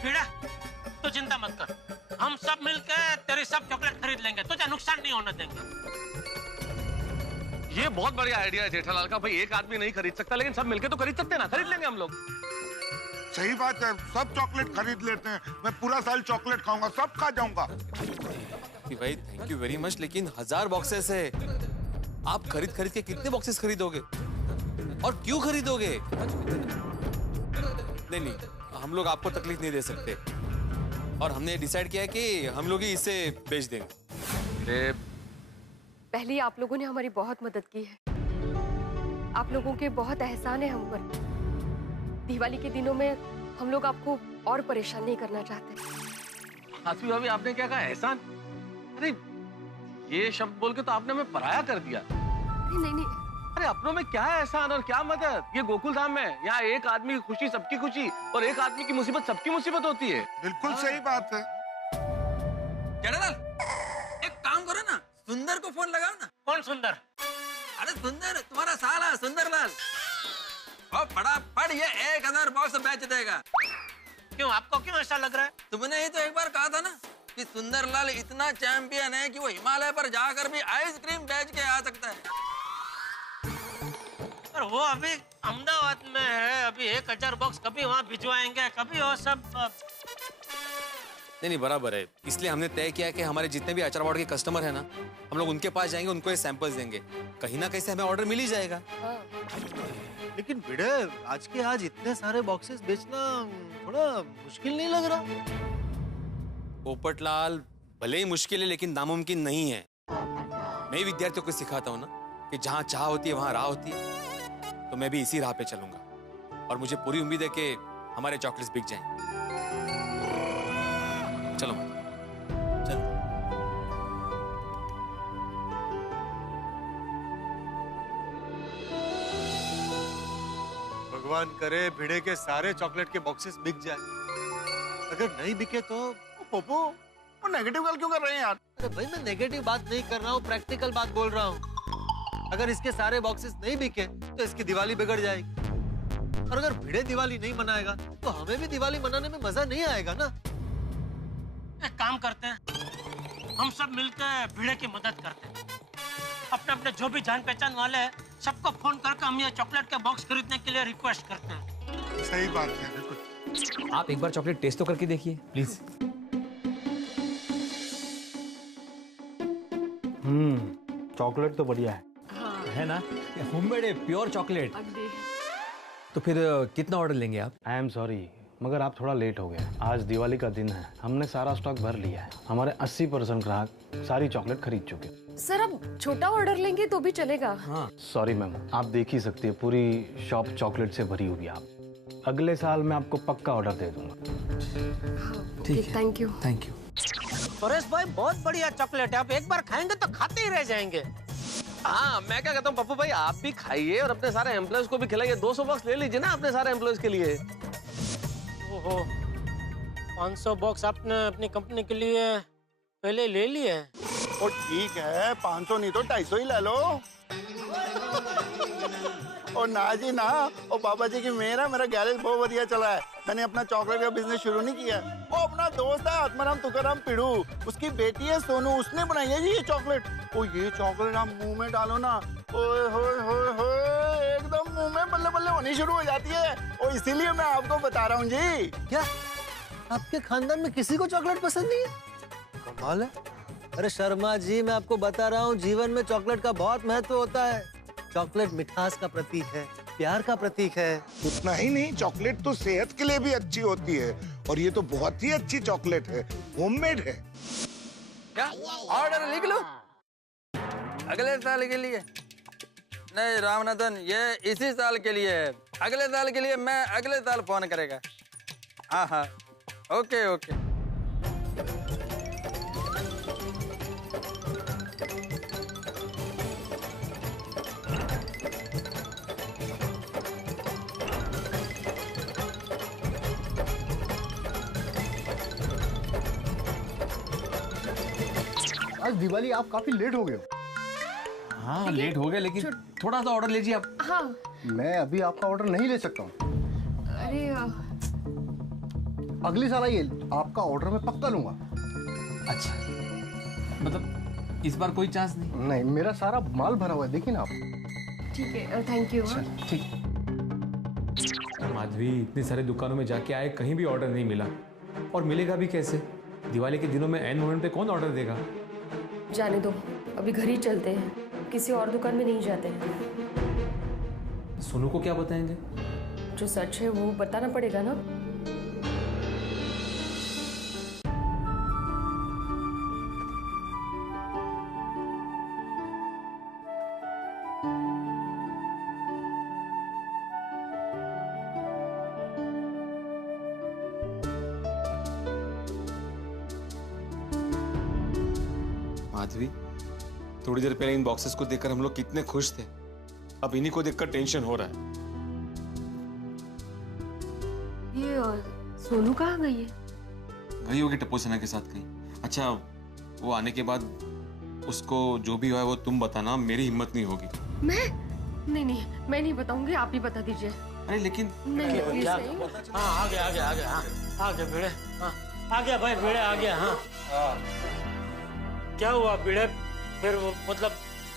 भिड़ा, तू चिंता मत कर, हम सब मिलकर तेरी सब चॉकलेट खरीद लेंगे, तुझे नुकसान नहीं होने देंगे। ये बहुत बढ़िया आइडिया है जेठालाल का। भाई एक आदमी नहीं खरीद सकता, लेकिन सब मिलके तो खरीद सकते हैं ना। खरीद लेंगे हम लोग। सही बात है, सब चॉकलेट खरीद लेते हैं। मैं पूरा साल चॉकलेट खाऊंगा, सब खा जाऊंगा। भाई थैंक यू वेरी मच, लेकिन 1000 बॉक्सेस है। आप खरीद खरीद के कितने बॉक्सेस खरीदोगे और क्यों खरीदोगे? नहीं, हम लोग आपको तकलीफ नहीं दे सकते और हमने डिसाइड किया है कि हम लोग ही इसे बेच देंगे। पहले आप लोगों ने हमारी बहुत मदद की है। आप लोगों के बहुत एहसान है हम पर। दिवाली के दिनों में हम लोग आपको और परेशान नहीं करना चाहते। हासवी भाभी, आपने क्या कहा? एहसान? अरे ये शब्द बोल के तो आपने हमें पराया कर दिया। नहीं। अरे अपनों में क्या है एहसान और क्या मदद? ये गोकुल धाम है, यहाँ एक आदमी की खुशी सबकी खुशी और एक आदमी की मुसीबत सबकी मुसीबत होती है। बिल्कुल सही बात है। जेठालाल, एक काम करो ना, सुंदर को फोन लगाओ ना। कौन सुंदर? अरे सुंदर, तुम्हारा साला सुंदरलाल। और फटाफट ये 1000 बॉक्स बेच देगा। क्यों, आपको क्यों ऐसा लग रहा है? तुमने ही तो एक बार कहा था ना कि सुंदरलाल इतना चैंपियन है कि वो हिमालय पर जाकर भी आइसक्रीम बेच के आ सकता है। और वो अभी अहमदाबाद में है। अभी 1000 बॉक्स कभी वहाँ भिजवाएंगे, कभी वो सब। नहीं, बराबर है। इसलिए हमने तय किया कि हमारे जितने भी अचार वार्ड के कस्टमर है ना, हम लोग उनके पास जाएंगे, उनको ये सैंपल्स देंगे। कहीं ना कहीं से हमें ऑर्डर मिल ही जाएगा। लेकिन भिड़े, आज के आज इतने सारे बॉक्सेस बेचना थोड़ा मुश्किल नहीं लग रहा? पोपटलाल, भले ही मुश्किल है लेकिन नामुमकिन नहीं है। मैं विद्यार्थियों को सिखाता हूँ ना कि जहाँ चाह होती है वहाँ राह होती है, तो मैं भी इसी राह पे चलूंगा और मुझे पूरी उम्मीद है कि हमारे चॉकलेट्स बिक जाएं। चलो चल। भगवान करे भिड़े के सारे चॉकलेट के बॉक्सेस बिक जाए। अगर नहीं बिके तो पोपो, वो नेगेटिव गल क्यों कर रहे हैं यार? अरे भाई, मैं नेगेटिव बात नहीं कर रहा हूँ, प्रैक्टिकल बात बोल रहा हूँ। अगर इसके सारे बॉक्सेस नहीं बिके तो इसकी दिवाली बिगड़ जाएगी, और अगर भिड़े दिवाली नहीं मनाएगा तो हमें भी दिवाली मनाने में मजा नहीं आएगा ना। एक काम करते हैं, हम सब मिलकर भिड़े की मदद करते हैं। अपने अपने जो भी जान पहचान वाले हैं सबको फोन करके हम ये चॉकलेट के बॉक्स खरीदने के लिए रिक्वेस्ट करते हैं। सही बात है। आप एक बार चॉकलेट टेस्ट तो करके देखिए प्लीज। चॉकलेट तो बढ़िया है। है ना, होममेड है, प्योर चॉकलेट। तो फिर कितना ऑर्डर लेंगे आप? आई एम सॉरी, मगर आप थोड़ा लेट हो गए। आज दिवाली का दिन है, हमने सारा स्टॉक भर लिया है। हमारे 80% ग्राहक सारी चॉकलेट खरीद चुके। सर, अब छोटा ऑर्डर लेंगे तो भी चलेगा। हाँ। सॉरी मैम, आप देख ही सकती है पूरी शॉप चॉकलेट से भरी हुई है। आप अगले साल मैं आपको पक्का ऑर्डर दे दूंगा। ठीक है, thank you. Thank you. Suresh भाई, बहुत बढ़िया चॉकलेट है, आप एक बार खाएंगे तो खाते ही रह जाएंगे। हाँ, मैं क्या कहता हूँ पप्पू भाई, आप भी खाइए और अपने सारे एम्प्लॉयज को भी खिलाइए। 200 बॉक्स ले लीजिए ना अपने सारे एम्प्लॉयज के लिए। ओहो, 500 बॉक्स आपने अपनी कंपनी के लिए पहले ले लिए। और ठीक है, 500 नहीं तो 250 ही ले लो। और ना जी ना, और बाबा जी की मेरा गैरेज बहुत बढ़िया चला है। मैंने अपना चॉकलेट का बिजनेस शुरू नहीं किया। वो अपना दोस्त है आत्माराम तुकाराम पिड़ू, उसकी बेटी है सोनू, उसने बनाई है जी ये चॉकलेट। ओ ये चॉकलेट आप मुंह में डालो ना, ओए होए होए होए, एकदम मुंह में बल्ले बल्ले होनी शुरू हो जाती है। और इसीलिए मैं आपको बता रहा हूँ जी। क्या आपके खानदान में किसी को चॉकलेट पसंद नहीं है? कमाल है। अरे शर्मा जी, मैं आपको बता रहा हूँ, जीवन में चॉकलेट का बहुत महत्व होता है। चॉकलेट मिठास का प्रतीक है, प्यार का प्रतीक है। उतना ही नहीं, चॉकलेट तो सेहत के लिए भी अच्छी होती है, और ये तो बहुत ही अच्छी चॉकलेट है, होममेड है। क्या ऑर्डर लिख लो अगले साल के लिए? नहीं रामनाथन, ये इसी साल के लिए है। अगले साल के लिए मैं अगले साल फोन करेगा। हाँ हाँ, ओके ओके। आज दिवाली आप काफी लेट हो गए हो। हाँ लेट हो गए, लेकिन थोड़ा सा ऑर्डर लीजिए आप। हाँ मैं अभी आपका ऑर्डर नहीं ले सकता हूँ। अरे अगली साल आइए, आपका ऑर्डर मैं पक्का लूंगा। अच्छा, मतलब इस बार कोई चांस नहीं? नहीं, मेरा सारा माल भरा हुआ है, देखिए ना आप। ठीक है, थैंक यू। ठीक। माधवी, इतने सारे दुकानों में जाके आए, कहीं भी ऑर्डर नहीं मिला, और मिलेगा भी कैसे? दिवाली के दिनों में एन मोमेंट पे कौन ऑर्डर देगा? जाने दो, अभी घर ही चलते हैं, किसी और दुकान में नहीं जाते हैं। सोनू को क्या बताएंगे? जो सच है वो बताना पड़ेगा ना। माधवी, थोड़ी देर पहले इन बॉक्सेस को देखकर हम लोग कितने खुश थे, अब इन्हीं को देखकर टेंशन हो रहा है। ये सोनू कहाँ गई है? गई होगी टप्पू सेना के साथ कहीं। अच्छा, वो आने के बाद उसको जो भी हुआ है वो तुम बताना, मेरी हिम्मत नहीं होगी। मैं नहीं, मैं नहीं बताऊंगी, आप ही बता दीजिए। अरे लेकिन नहीं प्लीज नहीं। हाँ आ गया, हाँ आ गया भिड़े, हाँ आ गया भाई, भिड़े आ गया। हाँ क्या हुआ भिड़े, फिर वो मतलब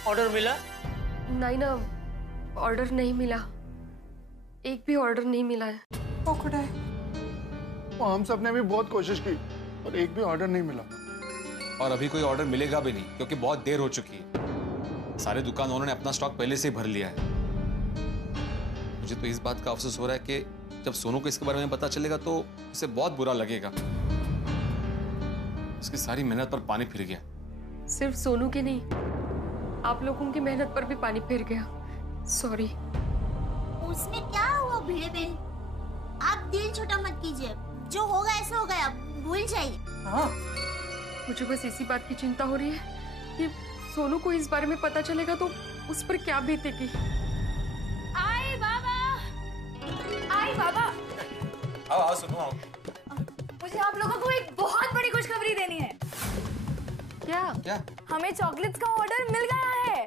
ऑर्डर मिला? नहीं ना, ऑर्डर नहीं मिला, एक भी ऑर्डर नहीं मिला है। पकड़ा है। हम सब ने भी बहुत कोशिश की, और एक भी ऑर्डर नहीं मिला। और अभी कोई ऑर्डर मिलेगा भी नहीं, क्योंकि बहुत देर हो चुकी है। सारे दुकान उन्होंने अपना स्टॉक पहले से ही भर लिया है। मुझे तो इस बात का अफसोस हो रहा है कि जब सोनू को इसके बारे में पता चलेगा तो उसे बहुत बुरा लगेगा। उसकी सारी मेहनत पर पानी फिर गया। सिर्फ सोनू के नहीं, आप लोगों की मेहनत पर भी पानी फिर गया। सॉरी। उसमें क्या हुआ भिड़े बहन, आप दिल छोटा मत कीजिए, जो होगा ऐसा हो गया, भूल जाइए। हाँ, मुझे बस इसी बात की चिंता हो रही है कि सोनू को इस बारे में पता चलेगा तो उस पर क्या बीतेगी। आई बाबा, आई बाबा। आओ सुनो, आओ। मुझे आप लोगों को एक बहुत बड़ी खुशखबरी देनी है। क्या? हमें चॉकलेट्स का ऑर्डर मिल गया है।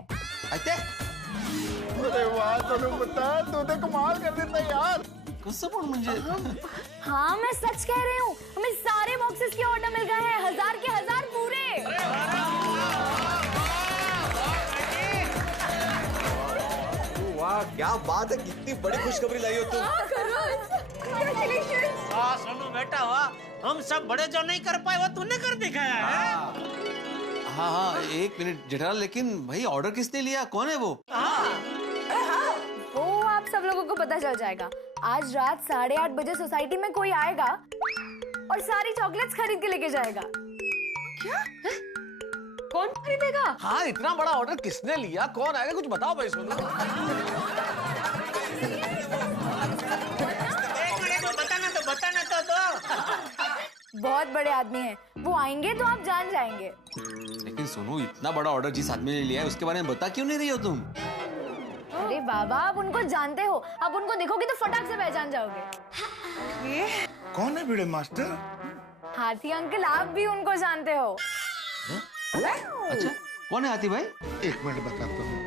अरे वाह सोनू पुत्र, तूने कमाल कर देता यार। मुझे हाँ मैं सच कह रही हूँ, हमें सारे बॉक्सेस के ऑर्डर मिल गए हैं, 1000 के 1000 पूरे। वाह क्या बात है, कितनी बड़ी खुशखबरी लाई हो तुम। हाँ सोनू बेटा, वाह, हम सब बड़े जो नहीं कर पाए वो तूने कर दिखाया है। हाँ, एक मिनट जेठालाल, लेकिन भाई ऑर्डर किसने लिया, कौन है वो? वो आप सब लोगों को पता चल जाएगा। आज रात 8:30 बजे सोसाइटी में कोई आएगा और सारी चॉकलेट्स खरीद के लेके जाएगा। क्या? कौन खरीदेगा? हाँ, इतना बड़ा ऑर्डर किसने लिया, कौन आएगा, कुछ बताओ भाई सोनू। बताना तो। बहुत बड़े आदमी हैं, वो आएंगे तो आप जान जाएंगे। लेकिन सोनू, इतना बड़ा ऑर्डर जिस आदमी ने लिया है उसके बारे में बता क्यों नहीं रही हो तुम? अरे बाबा, आप उनको जानते हो, आप उनको देखोगे तो फटाक से पहचान जाओगे। कौन है भिड़े मास्टर? हाथी अंकल, आप भी उनको जानते हो। अच्छा, कौन है हाथी भाई? एक मिनट बताता हूँ।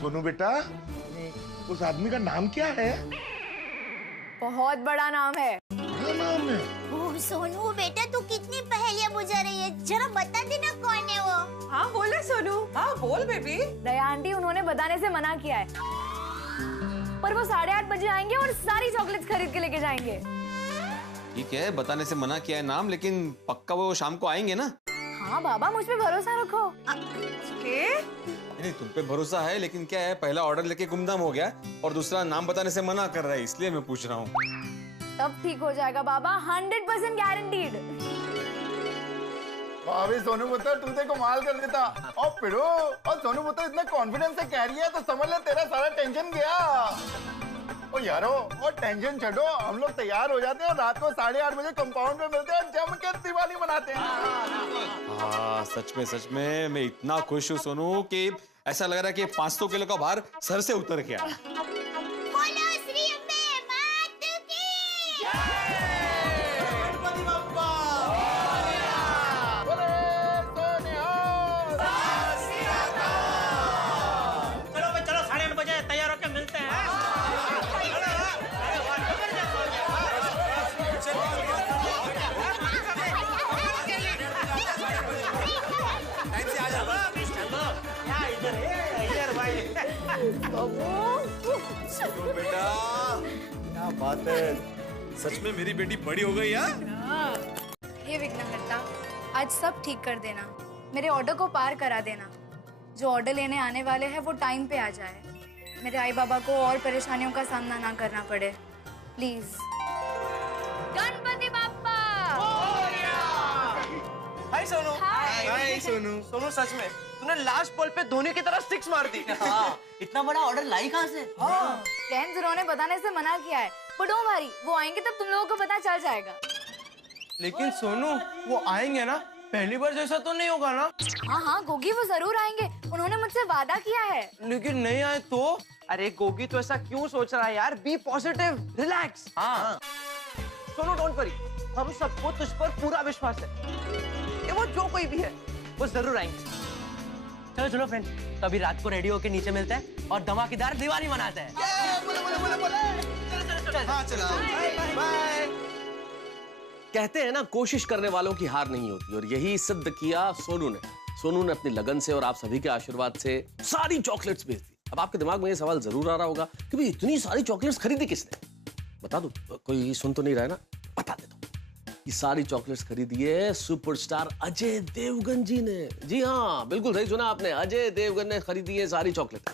सोनू बेटा, उस आदमी का नाम क्या है? बहुत बड़ा नाम है। क्या नाम है? ओह सोनू बेटा, तू कितनी पहेलियां बुझा रही है, जरा बता देना कौन है वो। हाँ बोले सोनू, हाँ बोल बेबी। दया आंटी उन्होंने बताने से मना किया है, पर वो 8:30 बजे आएंगे और सारी चॉकलेट्स खरीद के लेके जाएंगे। ठीक है, बताने से मना किया है नाम, लेकिन पक्का वो शाम को आएंगे ना? हाँ बाबा, मुझ पे भरोसा रखो। नहीं, तुम पे भरोसा है, लेकिन क्या है, पहला ऑर्डर लेके गुमनाम हो गया और दूसरा नाम बताने से मना कर रहा है, इसलिए मैं पूछ रहा हूँ। तब ठीक हो जाएगा बाबा, 100% गारंटीड। भाभी सोनू पुत्र तू तो कमाल कर देता। और पिड़ो, और सोनू पुत्र इतना कॉन्फिडेंस से कह रही है तो समझ ले तेरा सारा टेंशन गया। ओ यारो, और टेंशन छोड़ो, हम लोग तैयार हो जाते हैं और रात को 8:30 बजे कंपाउंड में मिलते हैं और जम के दिवाली मनाते हैं। हाँ सच में मैं इतना खुश हूँ सोनू कि ऐसा लग रहा है कि 500 किलो का भार सर से उतर गया। बेटा क्या बात है, सच में मेरी बेटी बड़ी हो गई यार। हे विघ्नहर्ता, आज सब ठीक कर देना, मेरे ऑर्डर को पार करा देना। जो ऑर्डर लेने आने वाले हैं वो टाइम पे आ जाए, मेरे आई बाबा को और परेशानियों का सामना ना करना पड़े, प्लीज। गणपति बाप्पा। हाय सोनू। हाय सोनू। सोनू सच में तूने लास्ट बॉल पे धोनी की तरह 6 मार दी। हाँ, इतना बड़ा ऑर्डर लाई कहाँ से? हाँ। फ्रेंड्स उन्होंने बताने से मना किया है, पर डोंट वरी, वो आएंगे तब तुम लोगों को पता चल जाएगा। लेकिन सोनू वो आएंगे ना, पहली बार जैसा तो नहीं होगा ना? हाँ हाँ गोगी, वो जरूर आएंगे, उन्होंने मुझसे वादा किया है। लेकिन नहीं आए तो? अरे गोगी तो ऐसा क्यों सोच रहा है यार, बी पॉजिटिव, रिलैक्स। हाँ सोनू डोंट वरी, हम सबको तुझ पर पूरा विश्वास है, ये वो जो कोई भी है वो जरूर आएंगे। चलो चलो फ्रेंड, तो अभी रात को रेडी होके नीचे मिलते हैं और धमाकेदार दिवाली मनाते हैं। बाय। कहते हैं ना, कोशिश करने वालों की हार नहीं होती, और यही सिद्ध किया सोनू ने। सोनू ने अपनी लगन से और आप सभी के आशीर्वाद से सारी चॉकलेट्स बेच दी। अब आपके दिमाग में ये सवाल जरूर आ रहा होगा कि भाई इतनी सारी चॉकलेट्स खरीदी किसने? बता दूं, कोई सुन तो नहीं रहा है ना? बता देता हूं। ये सारी चॉकलेट्स खरीदी है सुपरस्टार अजय देवगन जी ने। जी हाँ, बिल्कुल सही सुना आपने, अजय देवगन ने खरीदी है सारी चॉकलेट।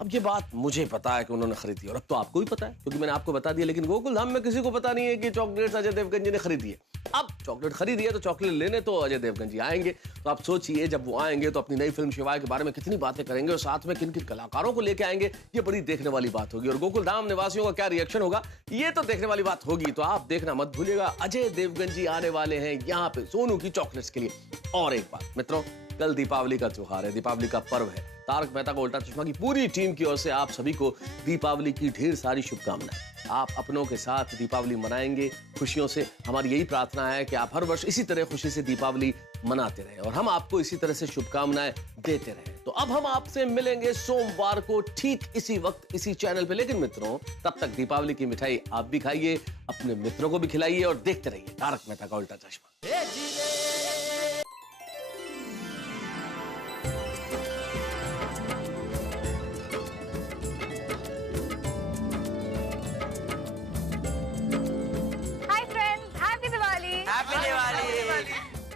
अब ये बात मुझे पता है कि उन्होंने खरीदी, और अब तो आपको भी पता है क्योंकि मैंने आपको बता दिया, लेकिन गोकुल धाम में किसी को पता नहीं है कि चॉकलेट्स अजय देवगन जी ने खरीदी है। अब चॉकलेट खरीदी है तो चॉकलेट लेने तो अजय देवगन जी आएंगे। तो आप सोचिए, जब वो आएंगे तो अपनी नई फिल्म शिवाय के बारे में कितनी बातें करेंगे और साथ में किन किन कलाकारों को लेके आएंगे, ये बड़ी देखने वाली बात होगी। और गोकुल धाम निवासियों का क्या रिएक्शन होगा, ये तो देखने वाली बात होगी। तो आप देखना मत भूलिएगा, अजय देवगन जी आने वाले हैं यहाँ पे सोनू की चॉकलेट्स के लिए। और एक बात मित्रों, कल दीपावली का त्योहार है, दीपावली का पर्व है। तारक मेहता का उल्टा चश्मा की पूरी टीम की ओर से आप सभी को दीपावली की ढेर सारी शुभकामनाएं। आप अपनों के साथ दीपावली मनाएंगे खुशियों से। हमारी यही प्रार्थना है कि आप हर वर्ष इसी तरह खुशी से दीपावली मनाते रहें और हम आपको इसी तरह से शुभकामनाएं देते रहें। तो अब हम आपसे मिलेंगे सोमवार को ठीक इसी वक्त इसी चैनल पे। लेकिन मित्रों, तब तक दीपावली की मिठाई आप भी खाइए, अपने मित्रों को भी खिलाइए और देखते रहिए तारक मेहता का उल्टा चश्मा।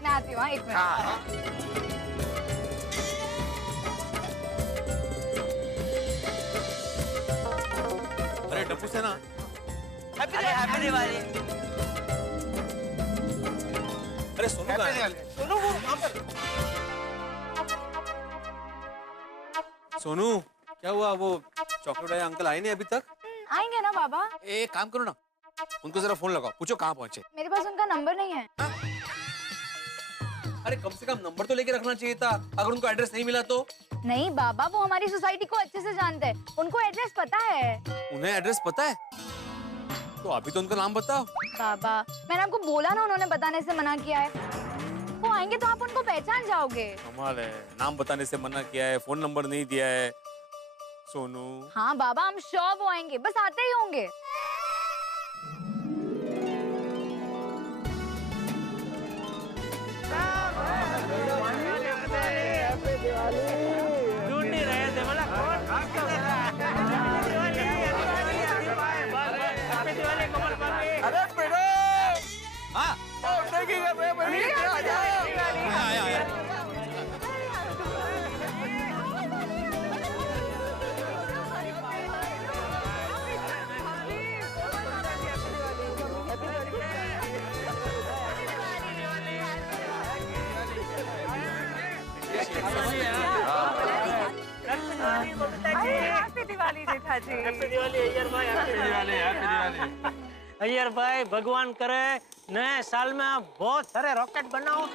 मैं आती हूँ, एक मिनट। अरे टप्पू से ना, हैप्पी दिवाली। अरे सोनू का है? सोनू वो वहाँ पर। सोनू क्या हुआ, वो चॉकलेट वाले अंकल आए नहीं अभी तक? आएंगे ना बाबा। एक काम करो ना, उनको जरा फोन लगाओ, पूछो कहाँ पहुंचे। मेरे पास उनका नंबर नहीं है। अरे कम से कम नंबर तो लेके रखना चाहिए था, अगर उनको एड्रेस नहीं मिला तो। नहीं बाबा, वो हमारी सोसाइटी को अच्छे से जानते हैं, उनको एड्रेस पता है। उन्हें एड्रेस पता है? तो अभी तो उनका नाम बताओ। बाबा मैंने आपको बोला ना, उन्होंने बताने से मना किया है। वो आएंगे तो आप उनको पहचान जाओगे। कमाल है, नाम बताने से मना किया है, फोन नंबर नहीं दिया है। सोनू। हाँ बाबा, हम श्योर वो आएंगे, बस आते ही होंगे। ढूंढ नहीं रहे थे, बोला कौन? अरे बेटा, हाँ, देखिएगा हैप्पी दिवाली जेठा जी। हैप्पी दिवाली अय्यर भाई, हैप्पी दिवाली, हैप्पी दिवाली। अय्यर भाई, भगवान करे नए साल में आप बहुत सारे रॉकेट बनाओ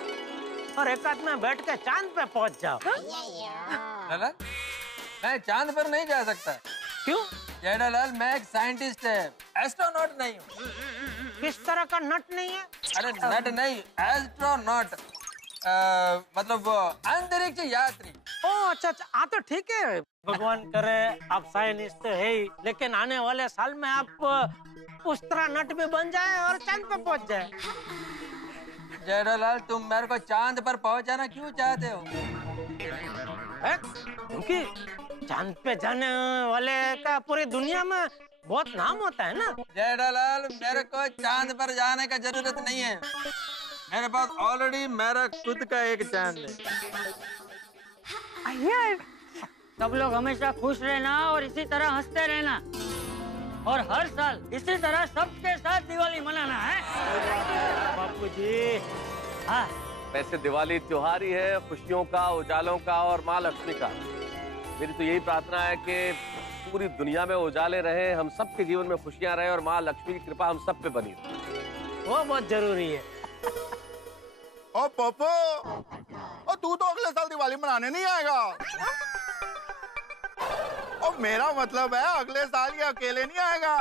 और एक आध में बैठ के चांद पे पहुंच जाओ। लाला, मैं चांद पर नहीं जा सकता। क्यों? जेठालाल, मैं एक साइंटिस्ट है, एस्ट्रोनॉट नहीं हूँ। किस तरह का नट नहीं है? अरे नट नहीं, एस्ट्रोनॉट, मतलब वो अंतरिक्ष यात्री। ओ अच्छा अच्छा, हाँ तो ठीक है। भगवान करे आप साइंटिस्ट तो है ही, लेकिन आने वाले साल में आप उस तरह नट भी बन जाए और चांद पे पहुंच जाए। जेठालाल, तुम मेरे को चांद पर पहुंचाना क्यों चाहते हो? क्योंकि चांद पे जाने वाले का पूरी दुनिया में बहुत नाम होता है ना। जेठालाल, मेरे को चांद पर जाने का जरूरत नहीं है, मेरे पास ऑलरेडी मेरा खुद का एक चांद है। अय्यर, सब लोग हमेशा खुश रहना और इसी तरह हंसते रहना, और हर साल इसी तरह सबके साथ दिवाली मनाना है। बापू जी। हाँ, वैसे दिवाली त्योहार ही है, खुशियों का, उजालों का और माँ लक्ष्मी का। मेरी तो यही प्रार्थना है कि पूरी दुनिया में उजाले रहे, हम सबके जीवन में खुशियां रहे और माँ लक्ष्मी की कृपा हम सब पे बनी रहे। वो बहुत जरूरी है। ओ पोपो, ओ तू तो अगले साल दिवाली मनाने नहीं आएगा। और मेरा मतलब है अगले साल ये अकेले नहीं आएगा,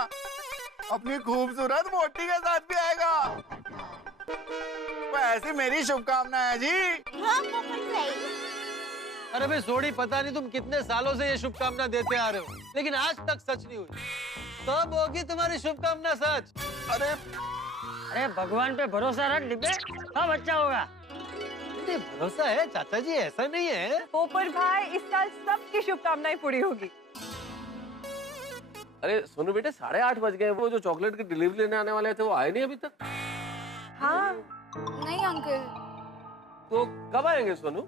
अपनी खूबसूरत मोटी के साथ भी आएगा। तो ऐसी मेरी शुभकामना है जी। अरे भाई सोडी, पता नहीं तुम कितने सालों से ये शुभकामना देते आ रहे हो, लेकिन आज तक सच नहीं हुई। तब होगी तुम्हारी शुभकामना सच। अरे भगवान पे भरोसा रख डिब्बे, सब अच्छा होगा। भरोसा है चाचा जी, ऐसा नहीं है। पोपर भाई, इस साल सबकी शुभकामनाएं पूरी होगी। अरे सोनू बेटे, 8:30 बज गए, वो जो चॉकलेट की डिलीवरी लेने आने वाले थे वो आए नहीं अभी तक। हाँ नहीं अंकल। तो कब आएंगे सोनू?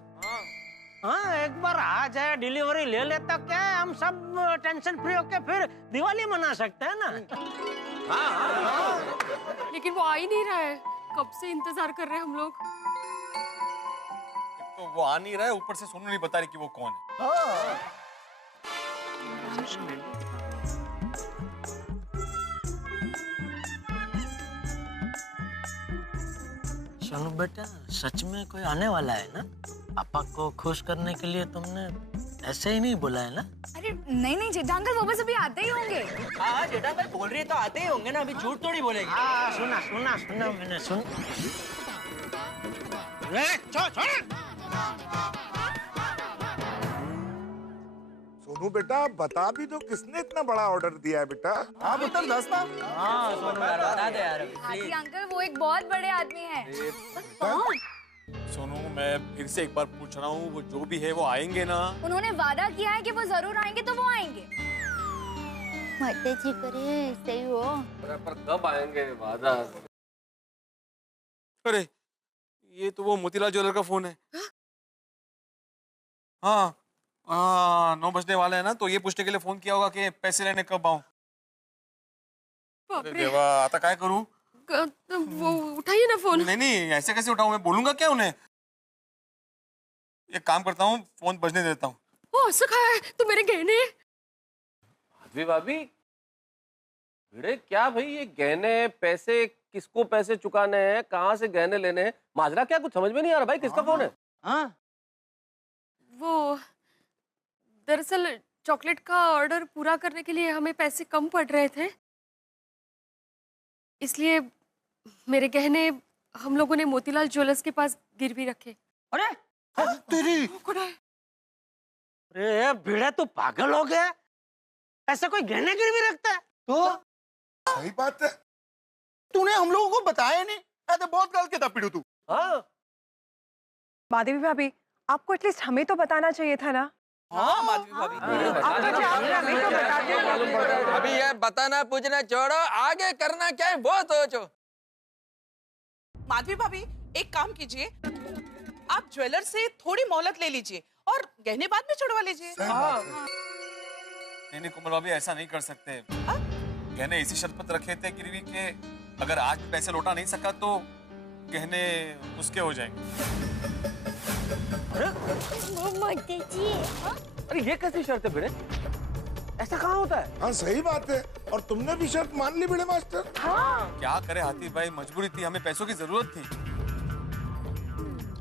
हाँ, एक बार आ जाए, डिलीवरी ले लेता क्या है, हम सब टेंशन फ्री होके फिर दिवाली मना सकते हैं ना। हाँ। लेकिन वो आ ही नहीं रहा है, कब से इंतजार कर रहे हैं हम लोग। तो वो आ नहीं रहा है, ऊपर से सोनू नहीं बता रही कि वो कौन है। सोनू बेटा, सच में कोई आने वाला है ना? पापा को खुश करने के लिए तुमने ऐसे ही नहीं बोला है ना? अरे नहीं नहीं जेठा अंकल, वो बस अभी आते ही होंगे। हाँ जेठा अंकल बोल रही है तो आते ही होंगे ना, अभी झूठ थोड़ी बोलेंगे। हाँ, सुना सुना सुना मैंने सुन। सोनू बेटा, बता भी तो किसने इतना बड़ा ऑर्डर दिया है बेटा? हाँ पुत्र, दस ना। हाँ सोनू यार, बता दे यार। हाँ जी अंकल, वो एक बहुत बड़े आदमी है। कौन? सोनू, मैं फिर से एक बार पूछ रहा हूँ, वो जो भी है वो आएंगे ना? उन्होंने वादा किया है कि वो जरूर आएंगे, तो वो आएंगे। माता जी करे सही हो। पर कब आएंगे वादा? अरे ये तो वो मोतीलाल ज्वेलर का फोन है। हाँ हाँ, 9 बजने वाले हैं ना, तो ये पूछने के लिए फोन किया होगा कि पैसे लेने कब आऊं। अरे देवा, आता क्या करूं? वो उठाइए ना फोन। नहीं नहीं, ऐसे कैसे उठाऊं? मैं बोलूंगा क्या उन्हें? एक काम करता हूँ, फोन बजने देता हूँ। ओ सखा है तो मेरे गहने। भाभी भिड़े, क्या भाई ये गहने पैसे, किसको पैसे चुकाने हैं, कहाँ से गहने लेने हैं, माजरा क्या कुछ समझ में नहीं आ रहा भाई। किसका फोन है? हाँ वो दरअसल चॉकलेट का ऑर्डर पूरा करने के लिए हमें पैसे कम पड़ रहे थे, इसलिए मेरे गहने हम लोगों ने मोतीलाल ज्वेलर्स के पास गिरवी रखे। अरे तेरी! अरे भिड़े, तू पागल हो गया? ऐसा कोई गहने गिरवी रखता है? तो सही बात है, तूने हम लोगों को बताया नहीं। ऐसे बहुत गलत किया था पिड़ू तू। हाँ माधवी भाभी, आपको एटलीस्ट हमें तो बताना चाहिए था ना। हाँ माधवी भाभी, अभी ये बताना पूछना छोड़ो, आगे करना क्या है वो सोचो। माधवी भाभी, एक काम कीजिए, आप ज्वेलर से थोड़ी मोहलत ले लीजिए और गहने बाद में छुड़वा लीजिए। नहीं कोमल भाभी, ऐसा नहीं कर सकते। गहने इसी शर्त पर रखे थे गिरवी के, अगर आज भी पैसे लौटा नहीं सका तो गहने उसके हो जाएंगे। अरे ये कैसी शर्त है भिड़े? ऐसा कहाँ होता है? हाँ सही बात है, और तुमने भी शर्त मान ली भिड़े मास्टर। हाँ। क्या करे हाथी भाई, मजबूरी थी, हमें पैसों की जरूरत थी।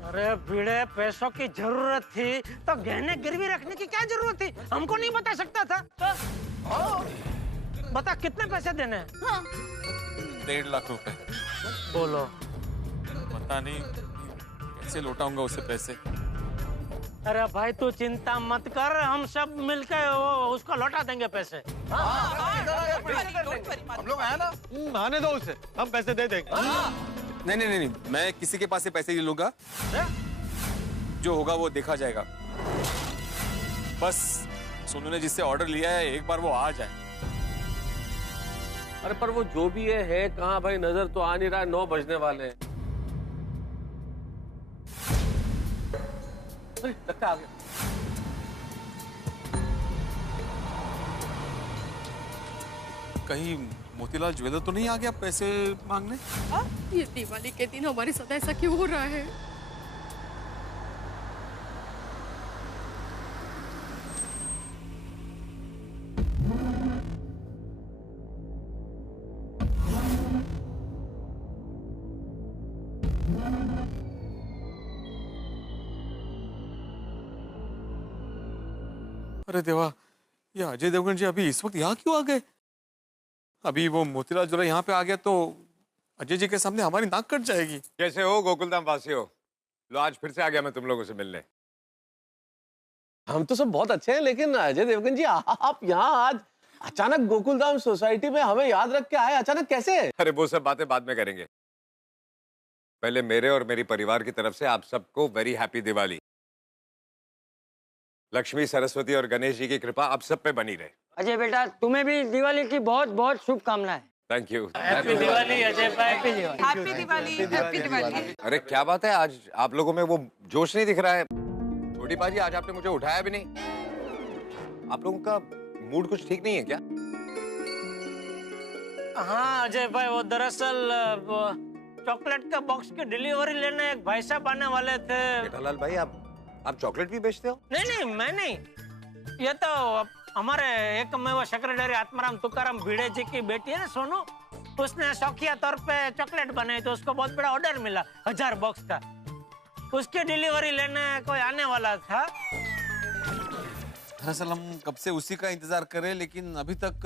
अरे भिड़े, पैसों की जरूरत थी तो गहने गिरवी रखने की क्या जरूरत थी? हमको नहीं बता सकता था? बता कितने पैसे देने हैं? 1.5 लाख रुपए। बोलो। पता नहीं कैसे लौटाऊंगा उसे पैसे। अरे भाई तू चिंता मत कर, हम सब मिलकर उसको लौटा देंगे पैसे। हम लोग आए ना, आने दो उसे, हम पैसे दे देंगे। नहीं, मैं किसी के पास से पैसे नहीं लूंगा। जो होगा वो देखा जाएगा। बस सोनू ने जिससे ऑर्डर लिया है एक बार वो आ जाए। अरे पर वो जो भी है कहाँ भाई, नजर तो आ नहीं रहा है, 9 बजने वाले हैं। लगता आ गया। कहीं मोतीलाल ज्वेलर तो नहीं आ गया पैसे मांगने? ये दिवाली के दिन हमारे साथ ऐसा क्यों हो रहा है? अरे देवा, ये अजय देवगन जी अभी इस वक्त यहाँ क्यों आ गए? अभी वो मोतीलाल ज्वेलर यहाँ पे आ गया तो अजय जी के सामने हमारी नाक कट जाएगी। कैसे हो गोकुलधाम वासियों? लो आज फिर से आ गया मैं तुम लोगों से मिलने। हम तो सब बहुत अच्छे हैं, लेकिन अजय देवगन जी आप यहाँ आज अचानक गोकुलधाम सोसाइटी में हमें याद रख के आए, अचानक कैसे? अरे वो सब बातें बाद में करेंगे, पहले मेरे और मेरी परिवार की तरफ से आप सबको वेरी हैप्पी दिवाली। लक्ष्मी, सरस्वती और गणेश जी की कृपा आप सब पे बनी रहे। अजय बेटा, तुम्हें भी दिवाली की बहुत बहुत शुभकामनाएं। Thank you. Happy Diwali Ajay भाई। Happy Diwali, happy Diwali. अरे क्या बात है, आज आप लोगों में वो जोश नहीं दिख रहा है। छोटी बाजी, आज आपने मुझे उठाया भी नहीं। आप लोगों का मूड कुछ ठीक नहीं है क्या? हाँ अजय भाई, वो दरअसल चॉकलेट का बॉक्स की डिलीवरी लेने एक भाई साहब आने वाले थे। जेठालाल भाई, आप चॉकलेट भी बेचते हो? नहीं, मैं नहीं। ये तो हमारे एकमेव सेक्रेटरी आत्माराम तुकाराम भिड़े जी की बेटी है ना सोनू, उसने शौकिया तौर पे चॉकलेट बनाई तो उसको बहुत बड़ा ऑर्डर मिला 1000 बॉक्स का। उसकी डिलीवरी लेने कोई आने वाला था। दरअसल हम कब से उसी का इंतजार कर रहे हैं, लेकिन अभी तक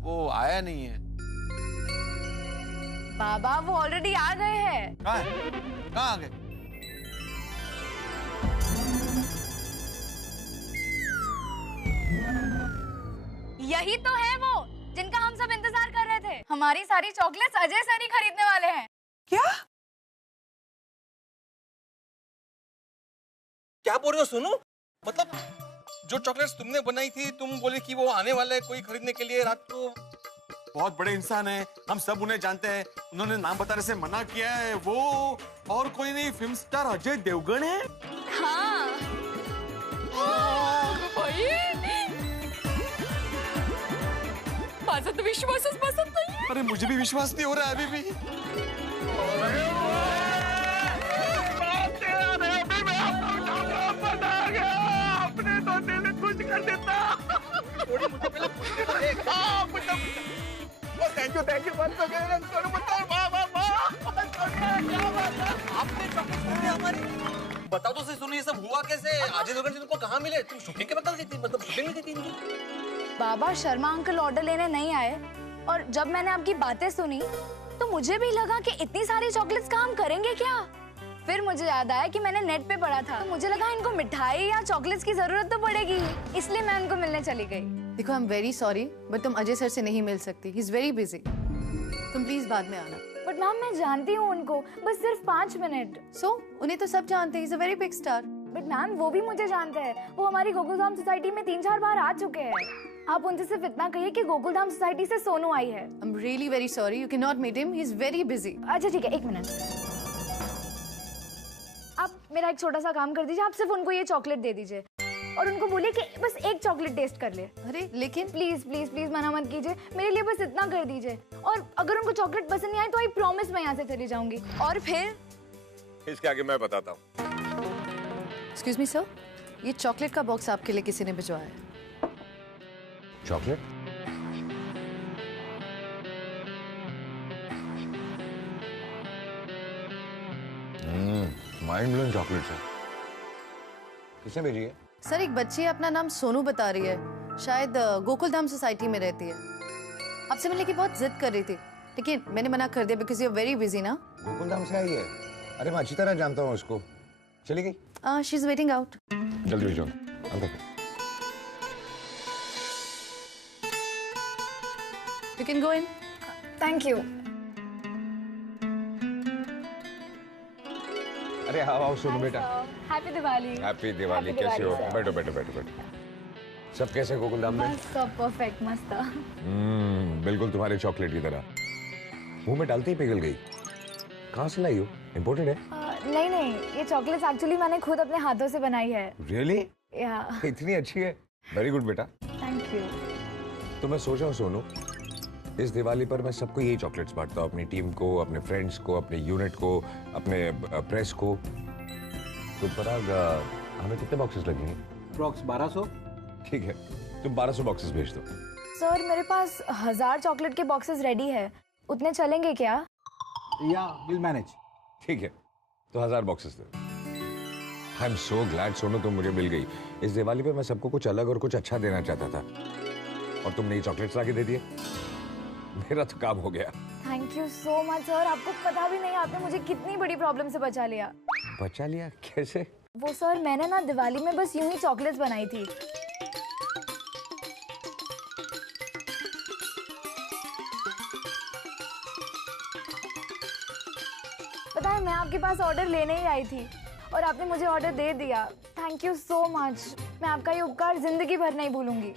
वो आया नहीं है। बाबा वो ऑलरेडी आ गए हैं। कहाँ आ गए? यही तो है वो जिनका हम सब इंतजार कर रहे थे। हमारी सारी चॉकलेट्स अजय सर ही खरीदने वाले हैं। क्या बोल रहे हो सोनू? मतलब जो चॉकलेट्स तुमने बनाई थी, तुम बोले कि वो आने वाला है कोई खरीदने के लिए रात को। बहुत बड़े इंसान है, हम सब उन्हें जानते हैं। उन्होंने नाम बताने से मना किया है। वो और कोई नहीं, फिल्म स्टार अजय देवगन है। हाँ। माझा तो विश्वासच बसत नाही। अरे मुझे भी विश्वास नहीं हो रहा है अभी भी। अपने तो दिल खुश कर देता। थैंक यू बताओ तो सही सुनो, ये सब हुआ कैसे? अजय देवगन जी तुमको कहाँ मिले? तुम शूटिंग के वक्त गई थी, मतलब शूटिंग में गई थी इनकी? बाबा, शर्मा अंकल ऑर्डर लेने नहीं आए और जब मैंने आपकी बातें सुनी तो मुझे भी लगा कि इतनी सारी चॉकलेट्स का हम करेंगे क्या। फिर मुझे याद आया कि मैंने नेट पे पढ़ा था, तो मुझे लगा इनको मिठाई या चॉकलेट्स की जरूरत तो पड़ेगी, इसलिए मैं उनको मिलने चली गई। देखो I am very sorry but तुम अजय सर से नहीं मिल सकती, ही इज वेरी बिजी। तुम प्लीज बाद में आना। बट मैम मैं जानती हूँ उनको, बस सिर्फ 5 मिनट। सो उन्हें तो सब जानते हैं, he is a very big star. But ma'am वो भी मुझे जानते हैं, वो हमारी गोकुलधाम सोसाइटी में 3-4 बार आ चुके हैं। आप उनसे सिर्फ इतना कहिए कि गोकुलधाम सोसाइटी से सोनू आई है। I am really very sorry, you can not meet him, he is very busy. अच्छा ठीक है, 1 मिनट। आप मेरा एक छोटा सा काम कर दीजिए, आप सिर्फ उनको ये चॉकलेट दे दीजिए और उनको बोलिए कि बस एक चॉकलेट टेस्ट कर ले। अरे लेकिन प्लीज प्लीज प्लीज मना मत कीजिए, मेरे लिए बस इतना कर दीजिए। और अगर उनको चॉकलेट पसंद नहीं आए तो आई प्रॉमिस मैं यहाँ से चली जाऊंगी। और फिर इसके आगे मैं बताता हूँ। एक्सक्यूज मी सर, ये चॉकलेट का बॉक्स आपके लिए किसी ने भिजवाया है। चॉकलेट? माइंड ब्लोइंग चॉकलेट है। किसने भेजी है? सर एक बच्ची अपना नाम सोनू बता रही है, शायद गोकुलधाम सोसाइटी में रहती है। आपसे मिलने की बहुत जिद कर रही थी, लेकिन मैंने मना कर दिया because you are very busy ना। गोकुलधाम से आई है? अरे मैं अच्छी तरह जानता हूँ उसको। चली गई? She is waiting out. जल्दी भेजो अंदर। You can go in. Thank you. अरे आओ सोनू बेटा। हैप्पी दिवाली। हैप्पी दिवाली। कैसे हो? बैठो बैठो बैठो बैठो। सब कैसे गोकुलधाम में? सब परफेक्ट, मस्त। बिल्कुल तुम्हारे चॉकलेट की तरह। मुंह में डालते ही पिघल गई। कहाँ से लाई हो? इम्पोर्टेड है? नहीं नहीं, ये चॉकलेट्स एक्चुअली मैंने खुद अपने हाथों से बनाई है। रियली? या इतनी अच्छी है? वेरी गुड बेटा। Thank you. तो मैं सोच रहा हूँ सोनू, इस दिवाली पर मैं सबको यही चॉकलेट्स बांटता हूँ, अपनी टीम को, अपने फ्रेंड्स को, अपने यूनिट को, अपने प्रेस को। तो पराग, हमें कितने बॉक्सेस लगेंगे? अप्रॉक्स 1200। ठीक है, तुम 1200 बॉक्सेस भेज दो। सर मेरे पास 1000 चॉकलेट के बॉक्सेस रेडी है, उतने चलेंगे क्या? या विल मैनेज। ठीक है, तो 1000 बॉक्सेस दो। I am so glad Sonu तुम मुझे मिल गई। इस दिवाली पे मैं सबको कुछ अलग और कुछ अच्छा देना चाहता था, और तुमने ये चॉकलेट्स लाके दे दिए। मेरा तो काम हो गया। Thank you so much sir, आपको पता भी नहीं आपने मुझे कितनी बड़ी प्रॉब्लम से बचा लिया। बचा लिया? कैसे? वो सर मैंने ना दिवाली में बस यूं ही चॉकलेट्स बनाई थी। पता है मैं आपके पास ऑर्डर लेने ही आई थी और आपने मुझे ऑर्डर दे दिया। थैंक यू सो मच, मैं आपका ये उपकार जिंदगी भर नहीं भूलूंगी।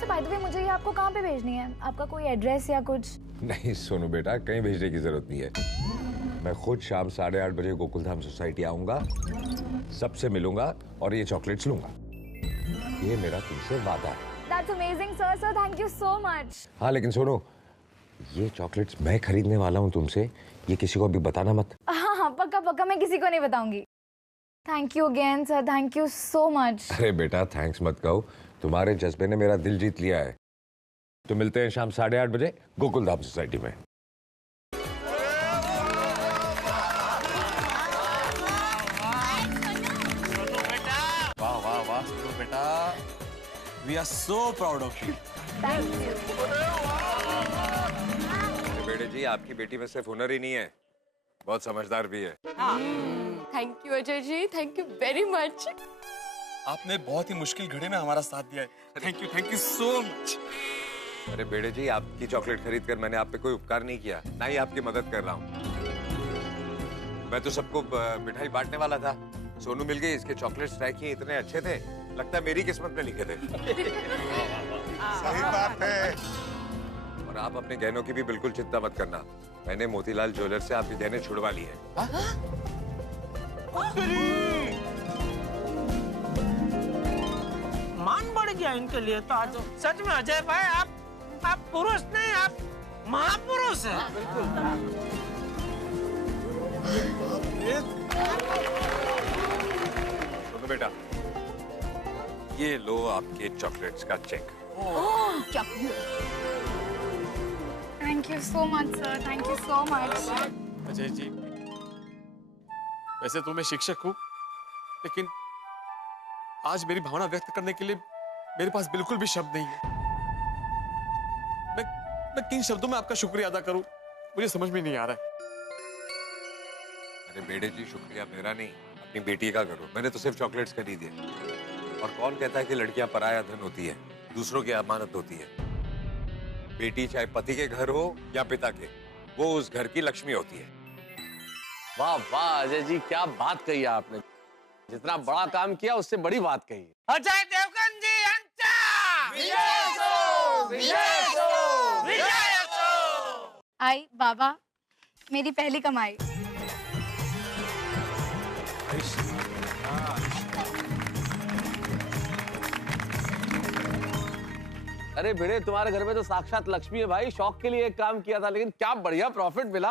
बाय द वे मुझे ये आपको कहाँ पे भेजनी है? आपका कोई एड्रेस या कुछ? नहीं सोनू बेटा, कहीं भेजने की जरूरत नहीं है। मैं खुद शाम 8:30 बजे गोकुलधाम सोसाइटी आऊंगा, सबसे मिलूंगा और ये चॉकलेट्स लूंगा। ये मेरा तुमसे वादा है। That's amazing sir, sir thank you so much। हाँ लेकिन सोनू, ये चॉकलेट्स मैं खरीदने वाला हूँ तुमसे, ये किसी को अभी बताना मत। हाँ हाँ पक्का पक्का, मैं किसी को नहीं बताऊंगी। Thank you again sir, thank you so much. अरे बेटा थैंक्स मत कहो, तुम्हारे जज्बे ने मेरा दिल जीत लिया है। तो मिलते हैं शाम 8:30 बजे गोकुलधाम सोसाइटी में। वाह वाह वाह सोनू बेटा, we are so proud of you. Thank you. बेटे जी, आपकी बेटी में सिर्फ हुनर ही नहीं है, बहुत समझदार भी है। Thank you Ajay ji, thank you very much. आपने बहुत ही मुश्किल घड़ी में हमारा साथ दिया है। Thank you so much. अरे बेटे जी, आपकी चॉकलेट खरीद कर मैंने आप पे कोई उपकार नहीं किया, ना ही आपकी मदद कर रहा हूँ। मैं तो सबको मिठाई बांटने वाला था। सोनू मिल गई, इसके चॉकलेट्स ट्राई किए, इतने अच्छे थे, लगता है मेरी किस्मत में लिखे थे। सही बात है। और आप अपने गहनों की भी बिल्कुल चिंता मत करना, मैंने मोतीलाल ज्वेलर से आपके गहने छुड़वा लिए हैं। मान बढ़ गया इनके लिए तो आज। सच में अजय भाई, आप पुरुष नहीं, आप महापुरुष हैं। बिल्कुल। सुनो बेटा, ये लो आपके चॉकलेट्स का cheque. Thank you so much sir, thank you so much. Ajay ji, वैसे तो मैं शिक्षक हूँ, लेकिन आज मेरी भावना व्यक्त करने के लिए मेरे पास बिल्कुल भी शब्द नहीं है। मैं किन शब्दों में आपका शुक्रिया अदा करूं, मुझे समझ में नहीं आ रहा है। अरे बेटे जी, शुक्रिया मेरा नहीं, अपनी बेटी का करो। मैंने तो सिर्फ चॉकलेट्स खरीदे। और कौन कहता है कि लड़कियां पराया धन होती है? दूसरों की अमानत होती है। बेटी चाहे पति के घर हो या पिता के, वो उस घर की लक्ष्मी होती है। वाह वाह अजय जी, क्या बात कही आपने। जितना बड़ा काम किया उससे बड़ी बात कही। अजय देवगन जी आई बाबा, मेरी पहली कमाई। अरे भिड़े, तुम्हारे घर में तो साक्षात लक्ष्मी है भाई। शौक के लिए एक काम किया था, लेकिन क्या बढ़िया प्रॉफिट मिला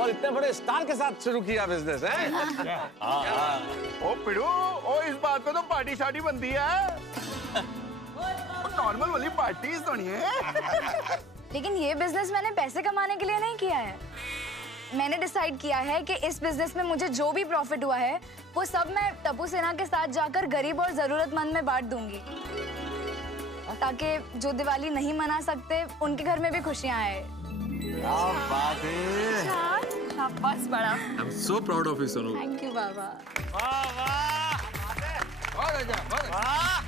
और इतने बड़े स्टार के साथ शुरू किया बिजनेस है। ओ पिड़ू, ओ इस बात पे तो पार्टी शार्टी बनती है। नॉर्मल वाली पार्टी सुनिए। लेकिन ये बिजनेस मैंने पैसे कमाने के लिए नहीं किया है। मैंने डिसाइड किया है कि इस बिजनेस में मुझे जो भी प्रॉफिट हुआ है वो सब मैं टप्पू सेना के साथ जाकर गरीब और जरूरतमंद में बांट दूंगी, ताकि जो दिवाली नहीं मना सकते उनके घर में भी खुशियां आए। क्या बात है। बस बड़ा। I'm so proud of you, Sonu. Thank you बाबा। वाह वाह, बहुत अच्छा, बहुत वाह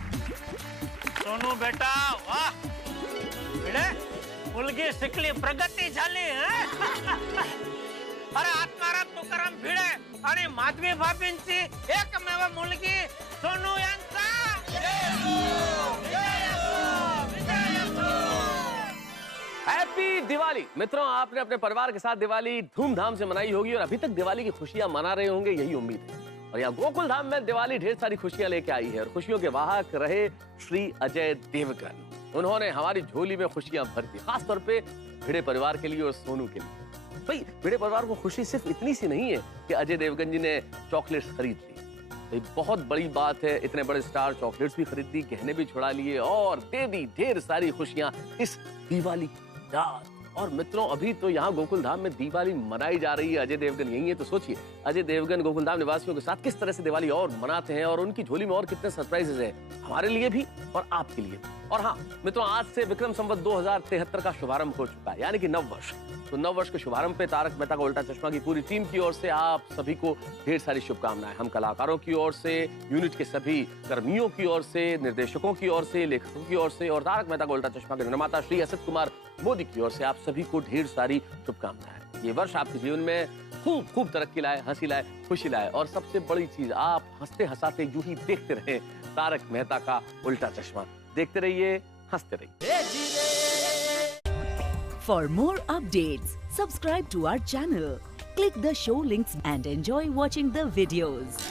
सोनू बेटा, वाह भिडे, मुलगी शिकली, प्रगती झाली। अरे आत्माराम तुकाराम भिडे आणि माधवी बाबींची एकमेव मुलगी सोनू यांचा हैप्पी दिवाली। मित्रों, आपने अपने परिवार के साथ दिवाली धूमधाम से मनाई होगी और अभी तक दिवाली की खुशियां मना रहे होंगे, यही उम्मीद है। और यहाँ गोकुल धाम में दिवाली ढेर सारी खुशियां लेके आई है और खुशियों के वाहक रहे श्री अजय देवगन। उन्होंने हमारी झोली में खुशियां भर दी, खासतौर पे भिड़े परिवार के लिए और सोनू के लिए। भाई, भिड़े परिवार को खुशी सिर्फ इतनी सी नहीं है कि अजय देवगन जी ने चॉकलेट्स खरीद ली। बहुत बड़ी बात है, इतने बड़े स्टार चॉकलेट्स भी खरीद दी, गहने भी छुड़ा लिए और दे दी ढेर सारी खुशियां इस दिवाली रात। और मित्रों, अभी तो यहाँ गोकुल धाम में दिवाली मनाई जा रही है। अजय देवगन यही है, तो सोचिए अजय देवगन गोकुल धाम निवासियों के साथ किस तरह से दिवाली और मनाते हैं और उनकी झोली में और कितने सरप्राइजेस हैं हमारे लिए भी और आपके लिए। और हाँ मित्रों, आज से विक्रम संवत 2073 का शुभारंभ हो चुका है, यानी कि नव वर्ष। तो नव वर्ष के शुभारंभ पे तारक मेहता का उल्टा चश्मा की पूरी टीम की ओर से आप सभी को ढेर सारी शुभकामनाएं। हम कलाकारों की ओर से, यूनिट के सभी कर्मियों की ओर से, निर्देशकों की ओर से, लेखकों की ओर से और तारक मेहता का उल्टा चश्मा के निर्माता श्री असित कुमार मोदी की ओर से आप सभी को ढेर सारी शुभकामनाएं। ये वर्ष आपके जीवन में खूब खूब तरक्की लाए, हंसी लाए, खुशी लाए और सबसे बड़ी चीज, आप हंसते हंसाते यूं ही देखते रहे तारक मेहता का उल्टा चश्मा। देखते रहिए, हंसते रहिए। For more updates, subscribe to our channel, click the show links and enjoy watching the videos.